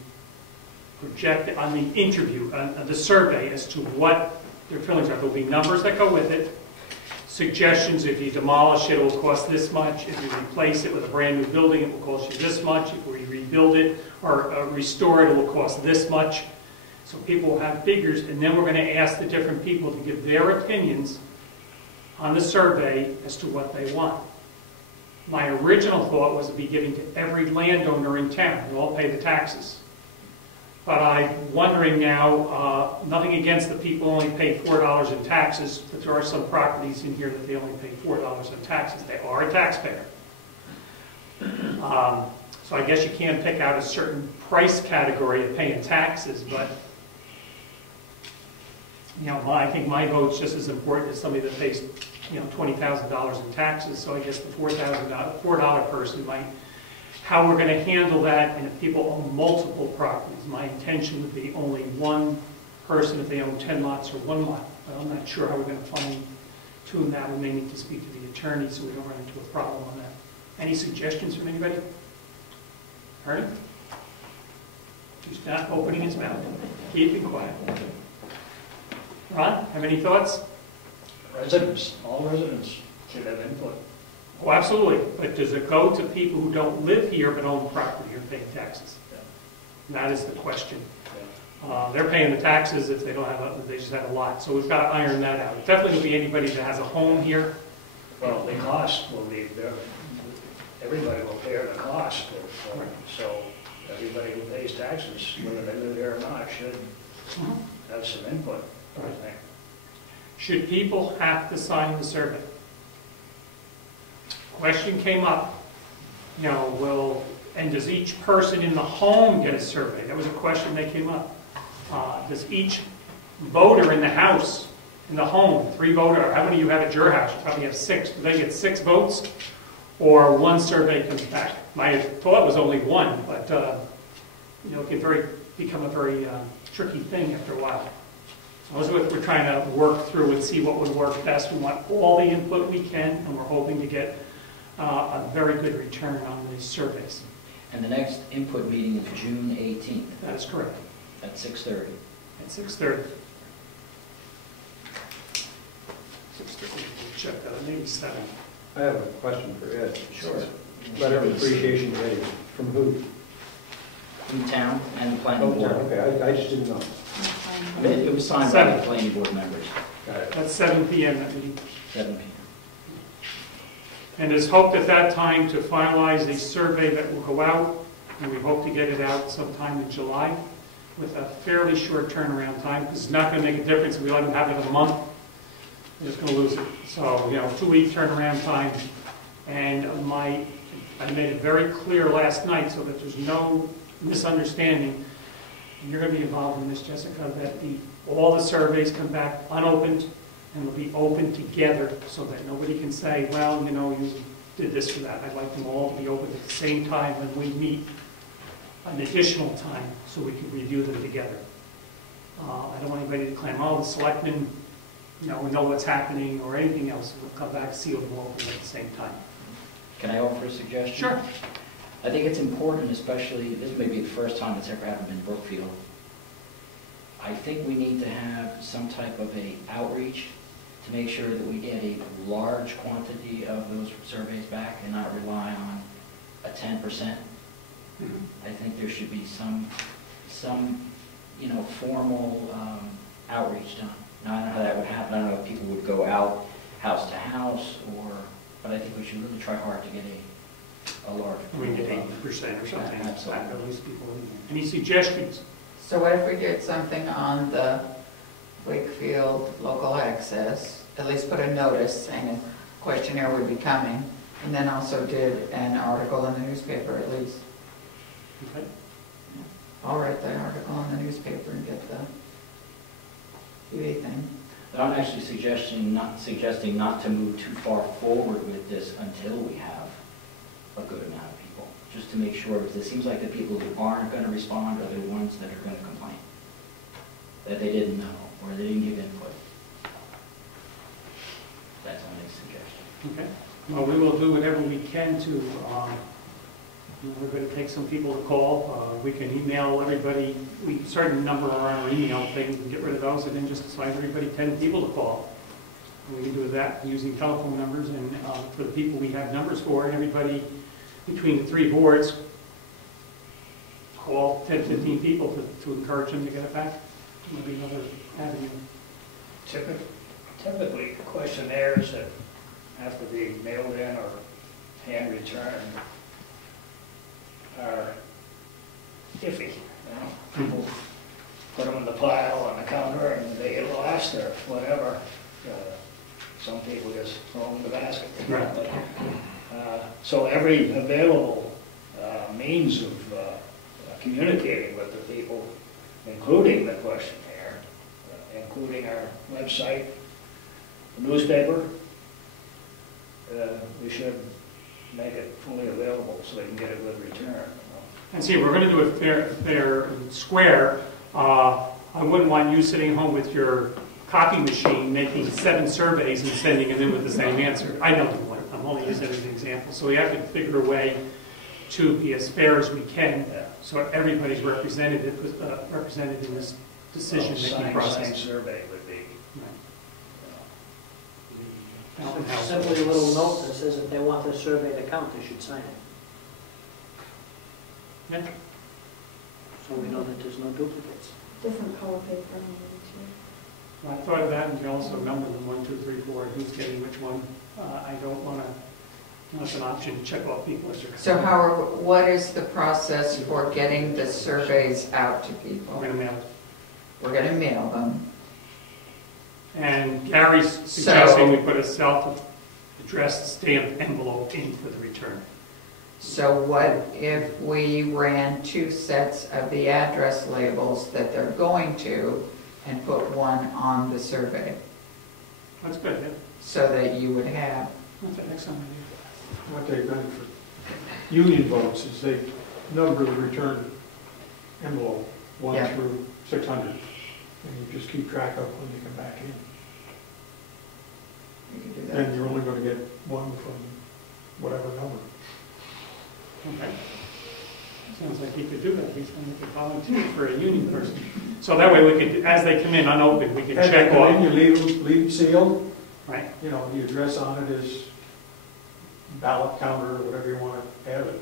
interview, on the survey as to what their feelings are. There'll be numbers that go with it, suggestions. If you demolish it, it will cost this much. If you replace it with a brand new building, it will cost you this much. If we rebuild it or restore it, it will cost this much. So people will have figures, and then we're going to ask the different people to give their opinions on the survey as to what they want. My original thought was to be giving to every landowner in town. They all pay the taxes. But I'm wondering now, nothing against the people who only pay $4 in taxes, but there are some properties in here that they only pay $4 in taxes. They are a taxpayer. So I guess you can't pick out a certain price category of paying taxes, but I think my vote's just as important as somebody that pays $20,000 in taxes. So I guess the $4 person might. How we're going to handle that, and if people own multiple properties, my intention would be only one person if they own 10 lots or 1 lot. But I'm not sure how we're going to fine tune that. We may need to speak to the attorney so we don't run into a problem on that. Any suggestions from anybody? Ernie? He's not opening his mouth. Keeping quiet. Ron, have any thoughts? Residents, all residents should have input. Oh, absolutely. But does it go to people who don't live here but own property or pay taxes? Yeah. That is the question. Yeah. They're paying the taxes if they don't have they just have a lot. So we've got to iron that out. It definitely will be anybody that has a home here. Well, the cost will be there. Everybody will bear the cost. So everybody who pays taxes, whether they live here or not, should have some input. I think. Should people have to sign the survey? Question came up, and does each person in the home get a survey? That was a question that came up. Does each voter in the house in the home, 3 voter, how many you have at your house? You probably have 6. Do they get 6 votes? Or 1 survey comes back? My thought was only 1, but, you know, it can become a very tricky thing after a while. So that's what we're trying to work through and see what would work best. We want all the input we can, and we're hoping to get a very good return on these surveys. And the next input meeting is June 18th. That is correct. At 6:30. At 6:30. 6:30. Check that. Maybe 7. I have a question for Ed. Sure. Letter of appreciation rating, from who? From town and the Oh, planning board. okay, I just didn't know. It was signed by the planning board members, Got it. That's 7 p.m. that meeting. 7 p.m. And it's hoped at that time to finalize a survey that will go out, and we hope to get it out sometime in July with a fairly short turnaround time, because it's not going to make a difference if we let them have it in a month. We're just going to lose it. So, you know, 2-week turnaround time. And I made it very clear last night so that there's no misunderstanding. You're going to be involved in this, Jessica, that all the surveys come back unopened, and they'll be open together so that nobody can say, well, you know, you did this or that. I'd like them all to be open at the same time when we meet an additional time so we can review them together. I don't want anybody to claim, oh, the selectmen, you know what's happening or anything else. We'll come back, seal them all open at the same time. Can I offer a suggestion? Sure. I think it's important, especially, this may be the first time it's ever happened in Brookfield. I think we need to have some type of a outreach to make sure that we get a large quantity of those surveys back and not rely on a 10%. I think there should be some you know, formal outreach done. Now, I don't know how that would happen. I don't know if people would go out house to house, but I think we should really try hard to get a large. We get 80% or something. Absolutely. At least people. Any suggestions? So what if we did something on the Wakefield local access, at least put a notice saying a questionnaire would be coming, and then also did an article in the newspaper at least? Okay. I'll write the article in the newspaper and get the UA thing. I'm actually suggesting not to move too far forward with this until we have a good amount of people, just to make sure, because it seems like the people who aren't going to respond are the ones that are going to complain, that they didn't know or they didn't give input. That's my suggestion. Okay. Well, we will do whatever we can to, we're going to take some people to call. We can email everybody. We started a number on our email thing. We can get rid of those and then just assign everybody 10 people to call. And we can do that using telephone numbers, and for the people we have numbers for, and everybody between the 3 boards, call 10, 15 people to encourage them to get it back. Maybe another avenue. Typically, questionnaires that have to be mailed in or hand returned are iffy. You know? People put them in the pile on the counter and they get lost or whatever. Some people just throw them in the basket. Right. So every available means of communicating with the people, including the questionnaire, including our website, the newspaper, we should make it fully available so they can get it with return. You know? And see, we're going to do it fair and square. I wouldn't want you sitting home with your copy machine making 7 surveys and sending them in with the same answer. I know you wouldn't. I'm only using it as an example. So we have to figure a way to be as fair as we can, so everybody's represented in this decision-making process. Signed survey would be. Simply a little note that says if they want the survey to count, they should sign it. Yeah. So we know that there's no duplicates. Different color paper maybe too. I thought of that, and you also number them 1, 2, 3, 4, who's getting which one. I don't want to, that's an option to check off people as they're So what is the process for getting the surveys out to people? We're going to mail it. We're going to mail them. And Gary's suggesting we put a self-addressed stamped envelope in for the return. So what if we ran 2 sets of the address labels that they're going to and put one on the survey? That's good, yeah. so that you would have, That's an excellent idea. What they've done for union votes is they number the return envelope, 1 Yeah. through 600, and you just keep track of when you come back in. you could do that. And you're only going to get one from whatever number. Okay. Sounds like he could do that. He's going to volunteer for a union person. So that way we could, as they come in unopened, we can As they check come in, off. you leave sealed, Right. you know, the address on it is ballot counter, or whatever you want to have it.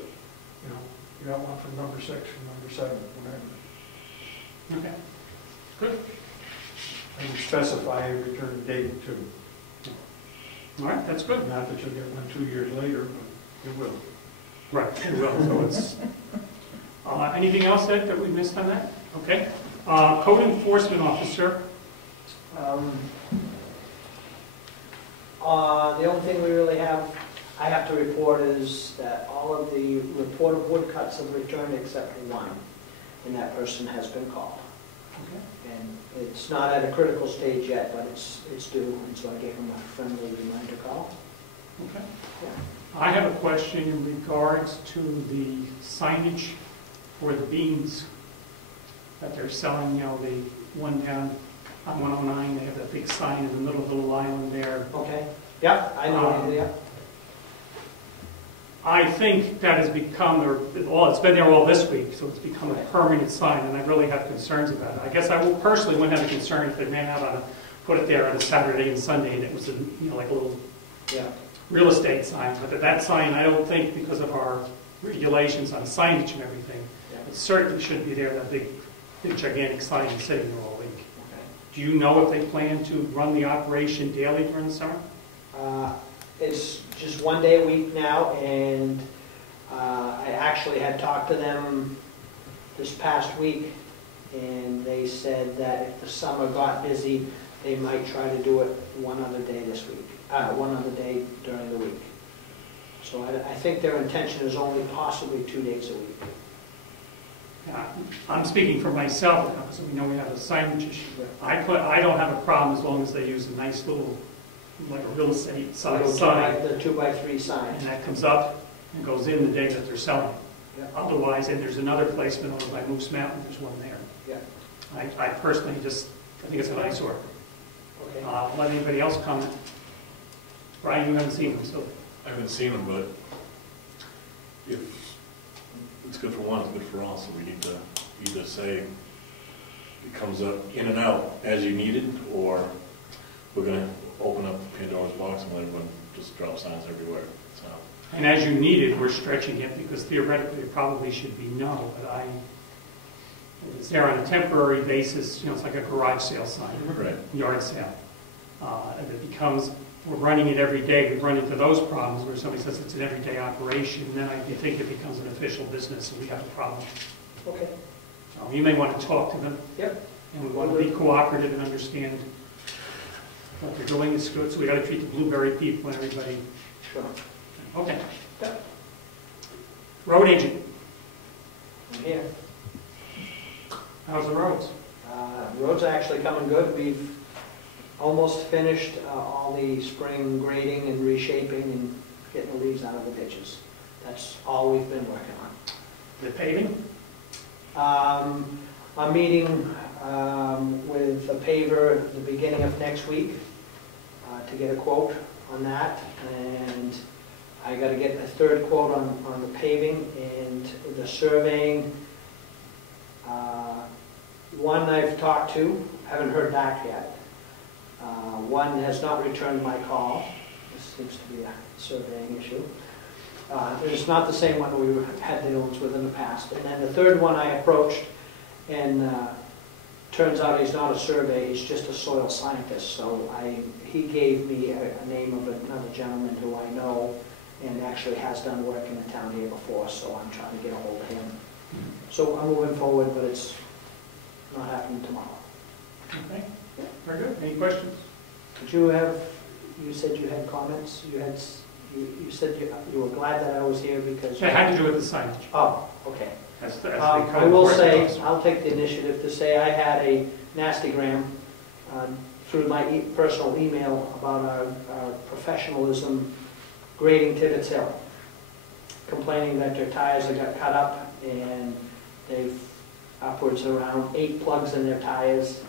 You know, you got one from number 6 and number 7, whatever. Okay. Good. And you specify a return date too. All right, that's good. Not that you'll get one 2 years later, but you will. Right, it will. So it's, anything else that we missed on that? Okay. Code enforcement officer. The only thing we really have, I have to report is that all of the reported woodcuts have returned except one, and that person has been called. Okay. And it's not at a critical stage yet, but it's due, and so I gave him a friendly reminder call. Okay. Yeah. I have a question in regards to the signage for the beans that they're selling, you know, the one down on 109, they have that big sign in the middle of the little island there. Okay, yeah, I know, yeah. I think that has become, well, it's been there all this week, so it's become a permanent sign, and I really have concerns about it. I guess I personally wouldn't have a concern if they ran out on put it there on a Saturday and Sunday, and it was, like a little real estate sign. But that sign, I don't think, because of our regulations on signage and everything, it certainly should be there, that big gigantic sign sitting there all week. Do you know if they plan to run the operation daily during the summer? It's just one day a week now, and I actually had talked to them this past week, and they said that if the summer got busy, they might try to do it one other day this week, one other day during the week. So I think their intention is only possibly 2 days a week. I'm speaking for myself now, because we know we have a signage issue. I don't have a problem as long as they use a nice little, like a real estate size sign. The 2x3 sign. And that comes up and goes in the day that they're selling. Yeah. Otherwise, and there's another placement over by Moose Mountain, there's one there. Yeah. I personally I think it's an eyesore. Okay. Let anybody else comment. Brian, you haven't seen them, so. I haven't seen them, but if it's good for one, it's good for all, so we need to either say it comes up in and out as you need it, or we're going to open up Pandora's box and let everyone just drop signs everywhere. So. And as you need it, we're stretching it, because theoretically it probably should be no, but it's there on a temporary basis, it's like a garage sale sign, right. Yard sale. If it becomes, we're running it every day, we run into those problems where somebody says it's an everyday operation, and then I think it becomes an official business and we have a problem. Okay. You may want to talk to them. Yep. And we want to be cooperative and understand what they're doing is good, so we got to treat the Blueberry people and everybody. Sure. Okay. Yep. Road agent, I'm here. how's the roads? Roads are actually coming good. We've almost finished all the spring grading and reshaping and getting the leaves out of the ditches. That's all we've been working on. The paving? I'm meeting with a paver at the beginning of next week to get a quote on that, and I got to get a third quote on the paving and the surveying. One I've talked to, haven't heard back yet. One has not returned my call. This seems to be a surveying issue. It's not the same one we had dealings with in the past. And then the third one I approached, and turns out he's not a surveyor, he's just a soil scientist. So he gave me a name of another gentleman who I know and actually has done work in the town here before, so I'm trying to get a hold of him. So I'm moving forward, but it's not happening tomorrow. Okay, very good. Any questions? Did you said you had comments? You said you were glad that I was here because... It had to do with the signage. Oh, okay. I will say, I'll take the initiative to say I had a nastygram through my personal email about our professionalism grading Tibbets Hill, complaining that their tires have got cut up and they've upwards around 8 plugs in their tires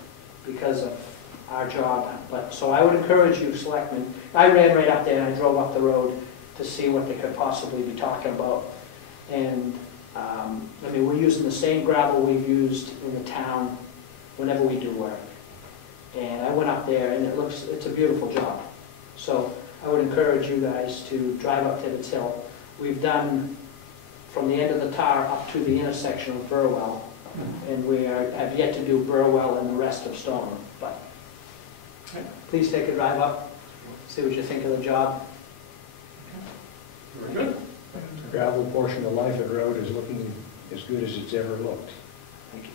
because of our job. But so I would encourage you, selectmen. I ran right up there and I drove up the road to see what they could possibly be talking about. And I mean, we're using the same gravel we've used in the town whenever we do work. And I went up there and it's a beautiful job. So I would encourage you guys to drive up Tibbets Hill. We've done from the end of the tar up to the intersection of Burwell. And we have yet to do Burwell and the rest of Stoneham. But please take a drive up, see what you think of the job. Very good. The gravel portion of Lyford Road is looking as good as it's ever looked. Thank you.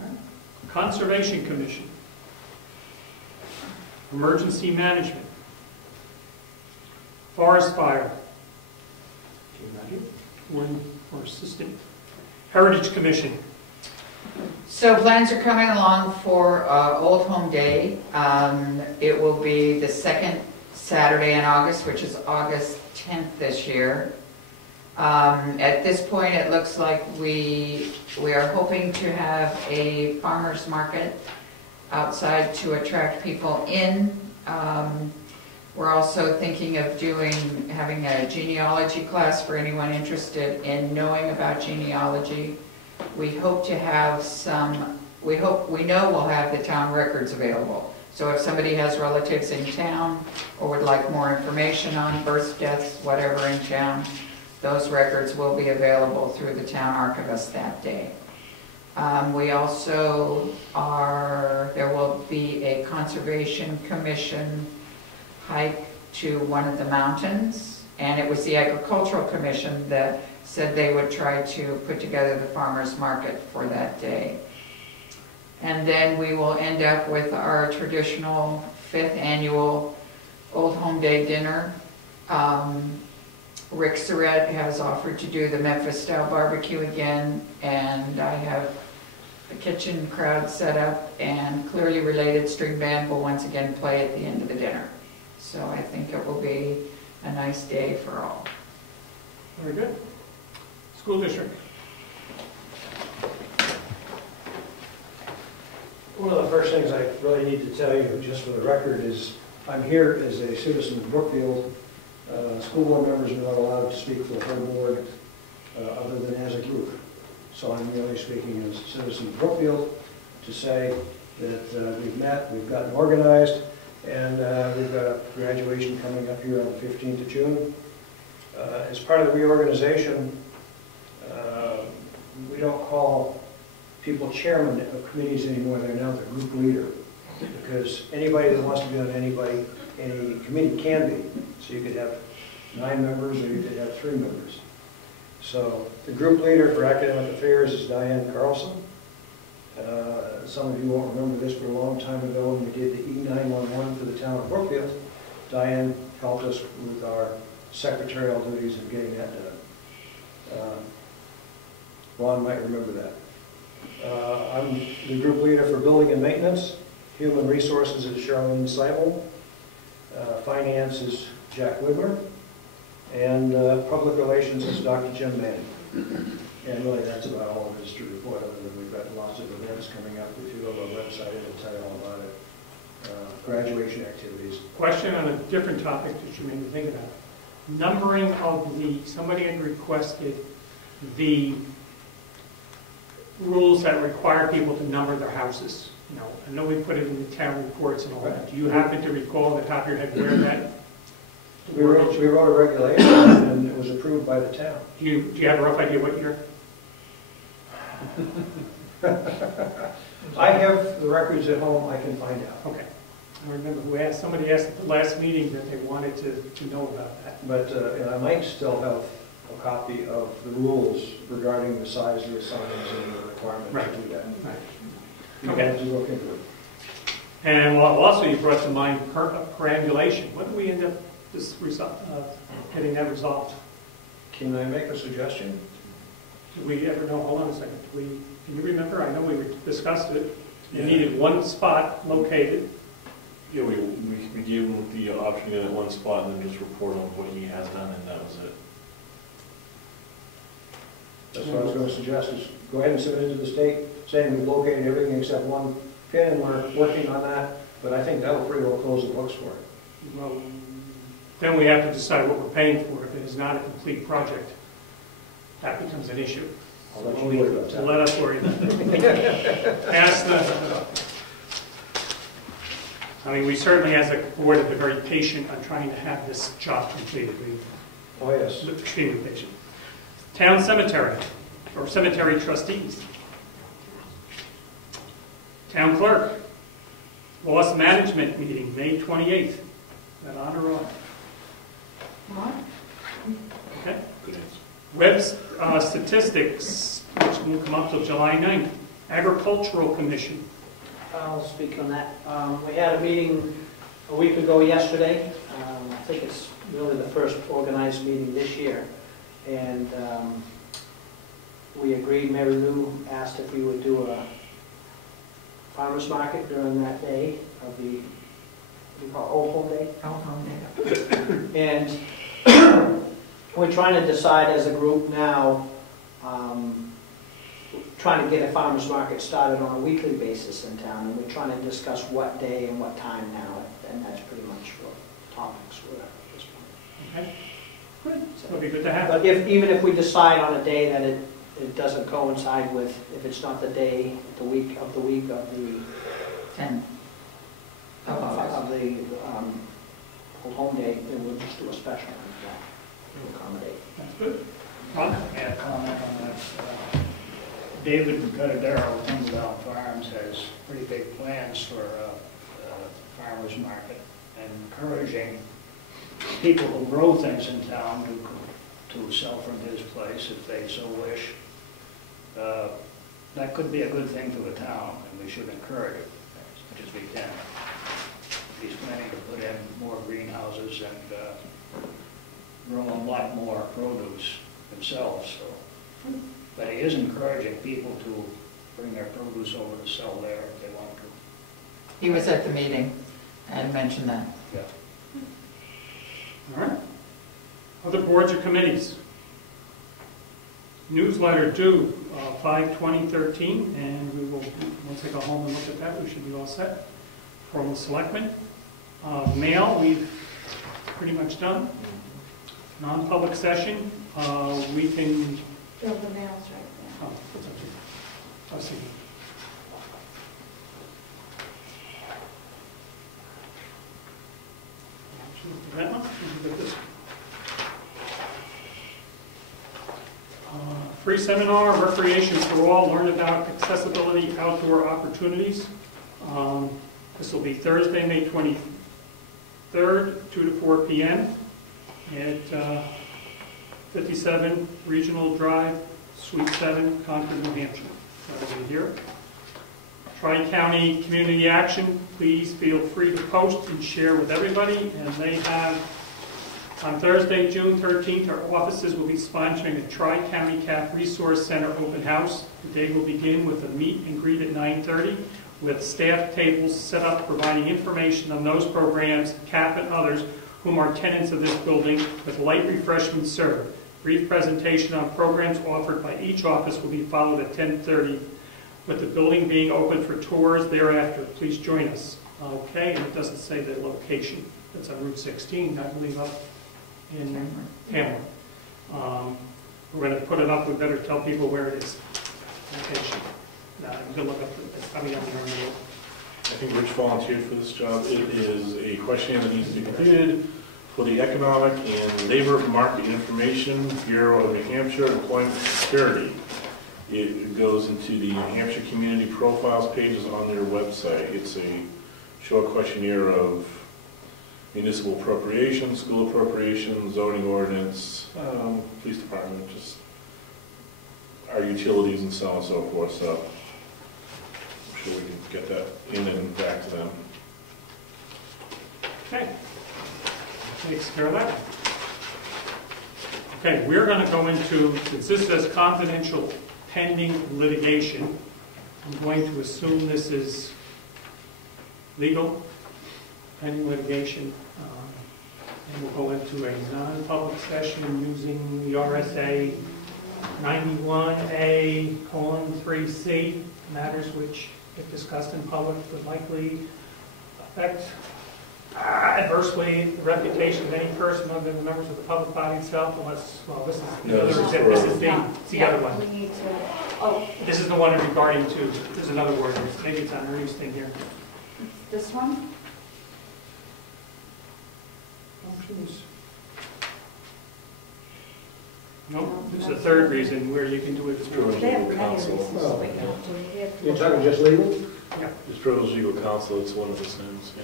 All right. Conservation Commission. Emergency Management. Forest Fire. One for assistant. Heritage Commission. So plans are coming along for Old Home Day. It will be the second Saturday in August, which is August 10th this year. At this point, it looks like we are hoping to have a farmer's market outside to attract people in. We're also thinking of having a genealogy class for anyone interested in knowing about genealogy. We hope to have we know we'll have the town records available. So if somebody has relatives in town or would like more information on births, deaths, whatever in town, those records will be available through the town archivist that day. We also there will be a Conservation Commission hike to one of the mountains, and it was the Agricultural Commission that said they would try to put together the farmers market for that day. And then we will end up with our traditional 5th annual Old Home Day dinner. Rick Surratt has offered to do the Memphis style barbecue again, and I have the kitchen crowd set up, and Clearly Related string band will once again play at the end of the dinner. So I think it will be a nice day for all. Very good. School District. One of the first things I really need to tell you, just for the record, is I'm here as a citizen of Brookfield. School board members are not allowed to speak for the whole board other than as a group. So I'm really speaking as a citizen of Brookfield to say that we've met, we've gotten organized, and we've got a graduation coming up here on the 15th of June. As part of the reorganization, we don't call people chairman of committees anymore. They're now the group leader, because anybody that wants to be on any committee can be. So you could have 9 members or you could have 3 members. So the group leader for academic affairs is Diane Carlson. Some of you won't remember this, but a long time ago when we did the E911 for the town of Brookfield, Diane helped us with our secretarial duties of getting that done. Ron might remember that. I'm the group leader for building and maintenance. Human resources is Charlene Seibel. Finance is Jack Widmer. And public relations is Dr. Jim Manning. And really that's about all of it is to report, other than we've got lots of events coming up. If you go to our website, it'll tell you all about it. Graduation activities. Question on a different topic that you made me think about. Numbering of somebody had requested the rules that require people to number their houses. You know, I know we put it in the town reports and all that. Do you happen to recall at the top of your head where that? We wrote a regulation and it was approved by the town. Do you have a rough idea what year? I have the records at home. I can find out. Okay. I remember somebody asked at the last meeting that they wanted to know about that. But and I might still have a copy of the rules regarding the size of the signs and the requirement to do that. Right. Okay. To look into it. And also you brought to mind perambulation. When do we end up getting that resolved? Can I make a suggestion? Did we ever know? Hold on a second. Can you remember? I know we discussed it. They needed one spot located. Yeah, we gave him the option to get at one spot and then just report on what he has done, and that was it. That's what I was going to suggest, is go ahead and submit it to the state, saying we've located everything except one pin, and we're working on that, but I think that'll pretty well close the books for it. Well, then we have to decide what we're paying for. If it is not a complete project, that becomes an issue. I'll let you worry about So that. let us worry about it. Ask the, I mean, we certainly as a board have been very patient on trying to have this job completed. We've Oh, yes. been extremely patient. Town cemetery, or cemetery trustees. Town clerk, loss management meeting, May 28th. Is that on or off? What? Good Okay. answer. Web statistics, which won't come up till July 9th. Agricultural Commission. I'll speak on that. We had a meeting a week ago yesterday. I think it's really the first organized meeting this year. And we agreed, Marilou asked if we would do a farmer's market during that day of the, what do you call it, Old Home Day? Old Home Day. And we're trying to decide as a group now, trying to get a farmer's market started on a weekly basis in town, and we're trying to discuss what day and what time now, and that's pretty much what topics were at this point. Okay. Good. It'll be good to have. But even if we decide on a day that it doesn't coincide with, if it's not the day, the week of the 10th of August. of the Old Home Day, then we'll just do a special one for that to accommodate. That's good. Ron? Yeah, comment on that. David Cudadero, Timberdown Farms, has pretty big plans for farmers market, and encouraging people who grow things in town to sell from his place if they so wish. That could be a good thing for the town, and we should encourage it as much as we can. He's planning to put in more greenhouses and grow a lot more produce themselves. So. But he is encouraging people to bring their produce over to sell there if they want to. He was at the meeting and mentioned that. Yeah. All right. Other boards or committees? Newsletter due 5/20/13, and we will, once I go home and look at that, we should be all set. From the selectmen. Mail, we've pretty much done. Non-public session, we can... Bill, the mail's right there. Oh, it's up to you. I'll see. That one? Look at this. Free seminar, recreation for all, learn about accessibility outdoor opportunities. This will be Thursday, May 23rd, 2 to 4 p.m. at 57 Regional Drive, Suite 7, Concord, New Hampshire. That will be here. Tri-County Community Action, please feel free to post and share with everybody. And they have, on Thursday, June 13th, our offices will be sponsoring a Tri-County CAP Resource Center open house. The day will begin with a meet and greet at 9:30 with staff tables set up providing information on those programs, CAP and others, whom are tenants of this building, with light refreshments served. Brief presentation on programs offered by each office will be followed at 10:30, with the building being open for tours thereafter. Please join us. Okay, and it doesn't say the location. It's on Route 16, I believe, up in Hamlin. We're going to put it up. We better tell people where it is. Location. Now, you can look up. It's probably on the internet. I think Rich volunteered for this job. It is a questionnaire that needs to be completed for the Economic and Labor Market Information Bureau of New Hampshire Employment Security. It goes into the New Hampshire Community Profiles pages on their website. It's a short questionnaire of municipal appropriation, school appropriation, zoning ordinance, police department, just our utilities and so on and so forth. So I'm sure we can get that in and back to them. Okay. Takes care of that. Okay, we're going to go into, since this says confidential pending litigation, I'm going to assume this is legal, pending litigation, and we'll go into a non-public session using the RSA 91A:3C, matters which, if discussed in public, would likely affect adversely the reputation of any person other than the members of the public body itself, unless, well, this is the other exhibit, this is the other one. We need to, oh, This is the one regarding to, there's another word, maybe it's on Ernie's thing here. this one? No, this is the third reason where you can do it through. They have many Counsel. reasons Oh. we can do it. You're talking just legal? It's privileged legal counsel, it's one of the names, yeah.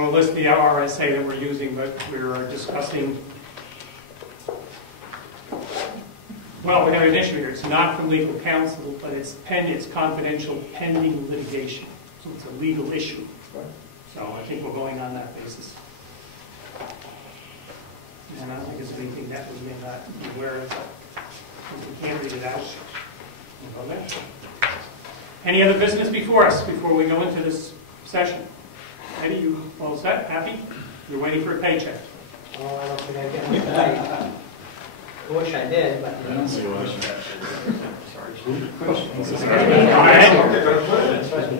We'll list the RSA that we're using, but we're discussing, well, we have an issue here. It's not from legal counsel, but it's confidential pending litigation. So it's a legal issue. So I think we're going on that basis. And I don't think it's anything that we may not be aware of. If we can't read it out, we'll go there. Any other business before us, before we go into this session? Eddie, you all set? Happy? You're waiting for a paycheck. Oh, I don't think I get it tonight. I wish I did, but.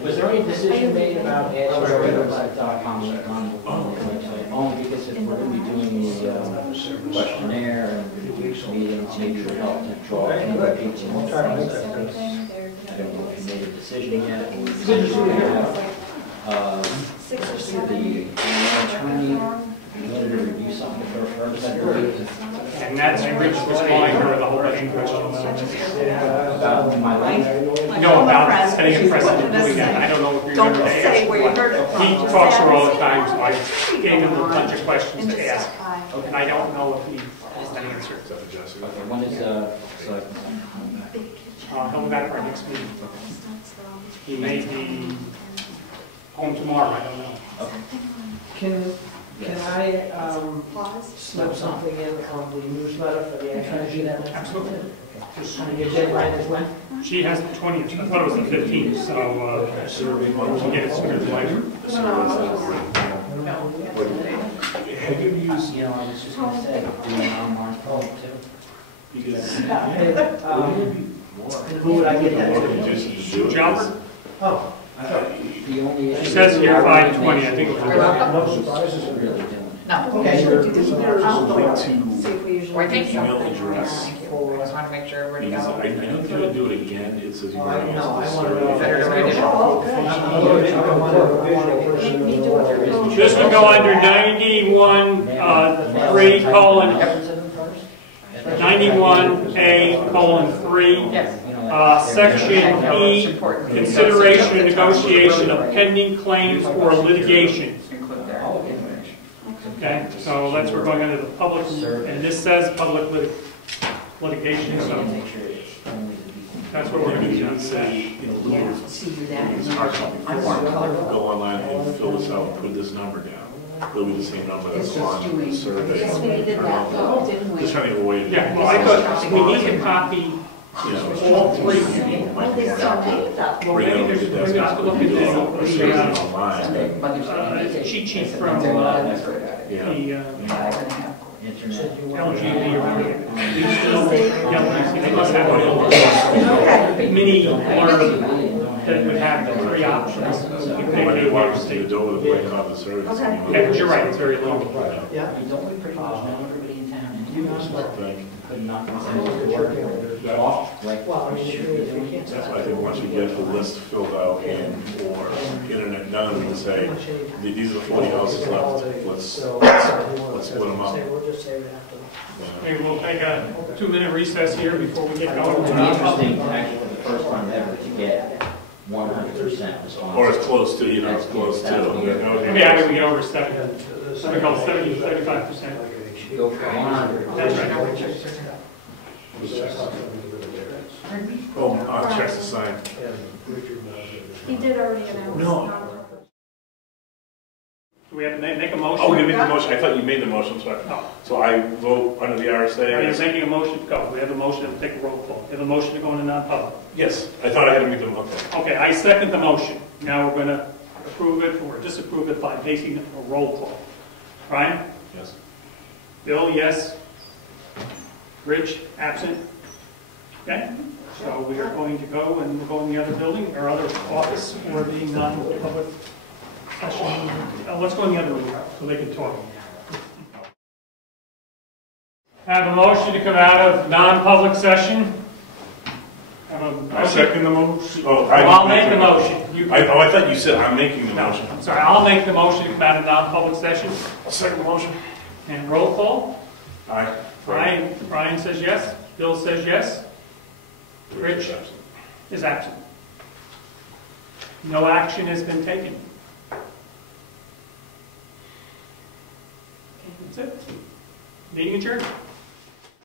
Was there any decision made about adding GovernmentOversite.com on the website? Only because if we're going to be doing the questionnaire and meetings, maybe it would help to draw in the people. I don't know if you made a decision yet. Or if you have, 6 or the 7. attorney wanted to review something for first, I believe. And that's Rich was calling her the whole bunch of questions. About my life. No, about setting a precedent doing that. I don't know if you're going to Don't ask. say where you heard it from. He Just talks to her ask. all the time, so I gave him a bunch of questions And to just ask. hi. And I don't know if he has an answer. Okay, when is, select? He'll be back for our next meeting. He may be home tomorrow, I don't know. Can I slip something in on the newsletter for the action? Absolutely. And your deadline is when? She has the 20th, I thought it was the 15th, so we'll get it sooner than later. Have you used, You know, I was just gonna say, do an online form too. because Who would I get that to? Sue Jalbert? Oh, The only issue. It says here 520, I think it was. No surprises. Really doing it. No. okay. link to See if we usually Or take do email something. address. Thank you. I just want to make sure where to Because go. I know if you're gonna do it again, it says you Oh, want I to know, use I the wanna know. survey. Better to write it down. Oh, good. This would go under 91A:3, Yes. Section E, consideration and negotiation of pending claims or litigation. Include there. Okay, so that's, we're going under the public, and this says public litigation, so Make sure it's only the people. that's what we're going to do. Say, in lieu of See you that. it's hard something. I'm more colorful. Go online and fill this out and put this number down. It'll be the same number that's It's just on the doing- survey. Yes, we did that, though, didn't we? Just trying to avoid. Yeah, well, I thought we need to copy Yeah. all three. Oh, they still make that. Well, maybe there's, we have to look at the Online. cheat sheet from the Yeah. Internet. LGB or they must have a mini blurb that would have the three options. So you They can want make to see the door with the break off the service. Okay. Yeah, but you're right, it's very low. Yeah. Don't we pretty much know everybody in town? And you just like, Thank you. could not consider the work off, like, Well, I mean, should be doing it. That's why I think once we get the list filled out and or internet done, we can say, these are the 40 houses left, let's split them up. We'll just say we have to. Okay, we'll take a 2-minute recess here before we get going. It would be interesting, actually, for the first time ever, to get 100% response. Or it's close to, it's close to. Maybe after we get over 70, we call 70 to 35%. Go for 100. That's right. Oh, I'll check the sign. He did already announce. No. Do we We have to make a motion. Oh, we're gonna make the motion, I thought you made the motion, No. so I vote under the RSA. Are you making a motion to go? We have a motion to take a roll call. We have a motion to go into non-public. Yes, I thought I had to make the, okay. Okay, I second the motion. Now we're going to approve it or disapprove it by making a roll call. Brian? Yes. Bill, yes. Rich, absent. Okay, so we are going to go and we'll go in the other building, or other office for the non-public session. Let's go in the other room so they can talk. Have a motion to come out of non-public session. I second the motion. Oh, I'll make the motion. You- I thought you said I'm making the No, motion. I'm sorry, I'll make the motion to come out of non-public session. I'll second the motion. And roll call. Aye. Brian says yes. Bill says yes. Rich is absent. No action has been taken. That's it. Meeting adjourned.